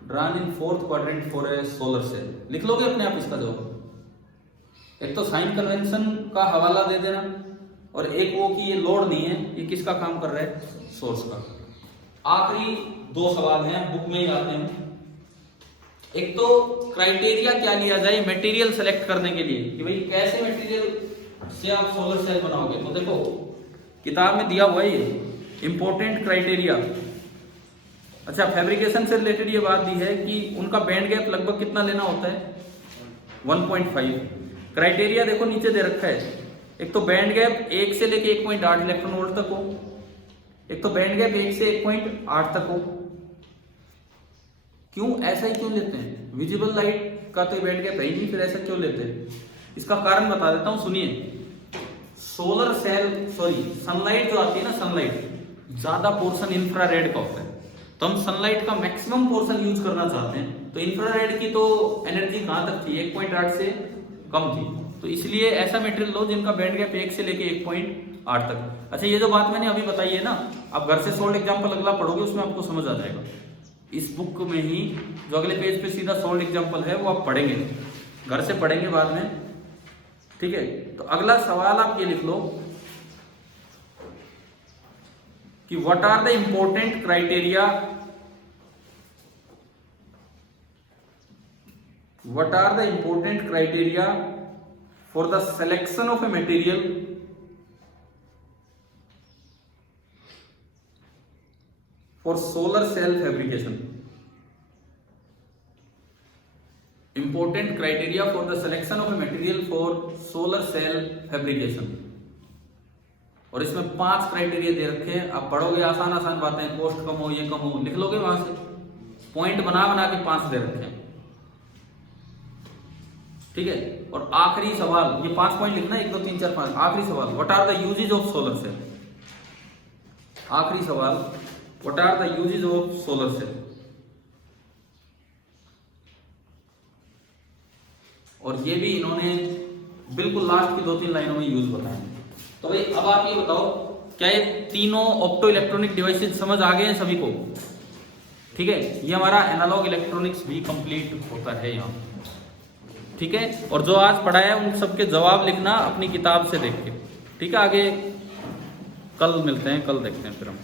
Drawn in fourth quadrant for a solar cell. लिख लोगे अपने आप इसका जवाब? एक तो साइन कन्वेंशन का हवाला दे देना, और एक वो कि ये लोड नहीं है, ये किसका काम कर रहा है? सोर्स का। आखिरी 2 सवाल हैं, बुक में ही आते हैं। एक तो क्राइटेरिया क्या लिया जाए मटेरियल सेलेक्ट करने के लिए कि भाई कैसे मटेरियल से आप सोलर सेल बनाओगे। तो देखो किताब में दिया हुआ है ये इंपॉर्टेंट क्राइटेरिया। अच्छा, फैब्रिकेशन से रिलेटेड ये बात दी है कि उनका बैंड गैप लगभग कितना लेना होता है 1.5। क्राइटेरिया देखो नीचे दे रखा है, एक तो बैंड गैप 1 से लेके 1.8 इलेक्ट्रॉन वोल्ट तक हो, एक तो बैंड गैप 1 से 1.8 तक हो। क्यों ऐसा ही क्यों लेते हैं? विजिबल लाइट का तो बैंड गैप है ही नहीं, फिर ऐसा क्यों लेते हैं? इसका कारण बता देता हूं, सुनिए। सोलर सेल सनलाइट जो आती है ना, सनलाइट ज्यादा पोर्शन इंफ्रारेड का होता है, तो हम सनलाइट का मैक्सिमम पोर्शन यूज करना चाहते हैं, तो इंफ्रारेड की तो एनर्जी कहां तक थी 1.8 से कम थी, तो इसलिए ऐसा मटेरियल लो जिनका बैंड गैप 1 से लेके 1.8 तक। अच्छा, ये जो बात मैंने अभी बताई है ना, आप घर से सोल्ड एग्जांपल अगला पढ़ोगे उसमें आपको समझ आ जाएगा। इस बुक में ही जो अगले पेज पे सीधा सोल्ड एग्जांपल है वो आप पढ़ेंगे, घर से पढ़ेंगे बाद में, ठीक है। तो अगला सवाल आप ये लिख लो कि what are the important criteria, what are the important criteria for the selection of a material for solar cell fabrication? Important criteria for the selection of a material for solar cell fabrication। और इसमें 5 criteria दे रखे हैं, आप पढ़ोगे आसान आसान बातें, cost कम हो ये कम हो, लिख लोगे वहां से, पॉइंट बना बना के 5 दे रखे हैं, ठीक है। और आखिरी सवाल, ये 5 पॉइंट लिखना, 1 2 3 4 5, आखिरी सवाल what are the uses of solar cell. आखिरी सवाल what are the uses of solar cell. और ये भी इन्होंने बिल्कुल लास्ट की 2-3 लाइनों में यूज बताए। तो भाई अब आप ये बताओ, क्या ये तीनों ऑप्टो इलेक्ट्रॉनिक डिवाइसेज समझ आ गए हैं सभी को? ठीक है, ये हमारा एनालॉग इलेक्ट्रॉनिक्स भी कंप्लीट होता है यहाँ, ठीक है। और जो आज पढ़ाया उन सबके जवाब लिखना अपनी किताब से देख के, ठीक है। आगे कल मिलते हैं, कल देखते हैं फिर हम।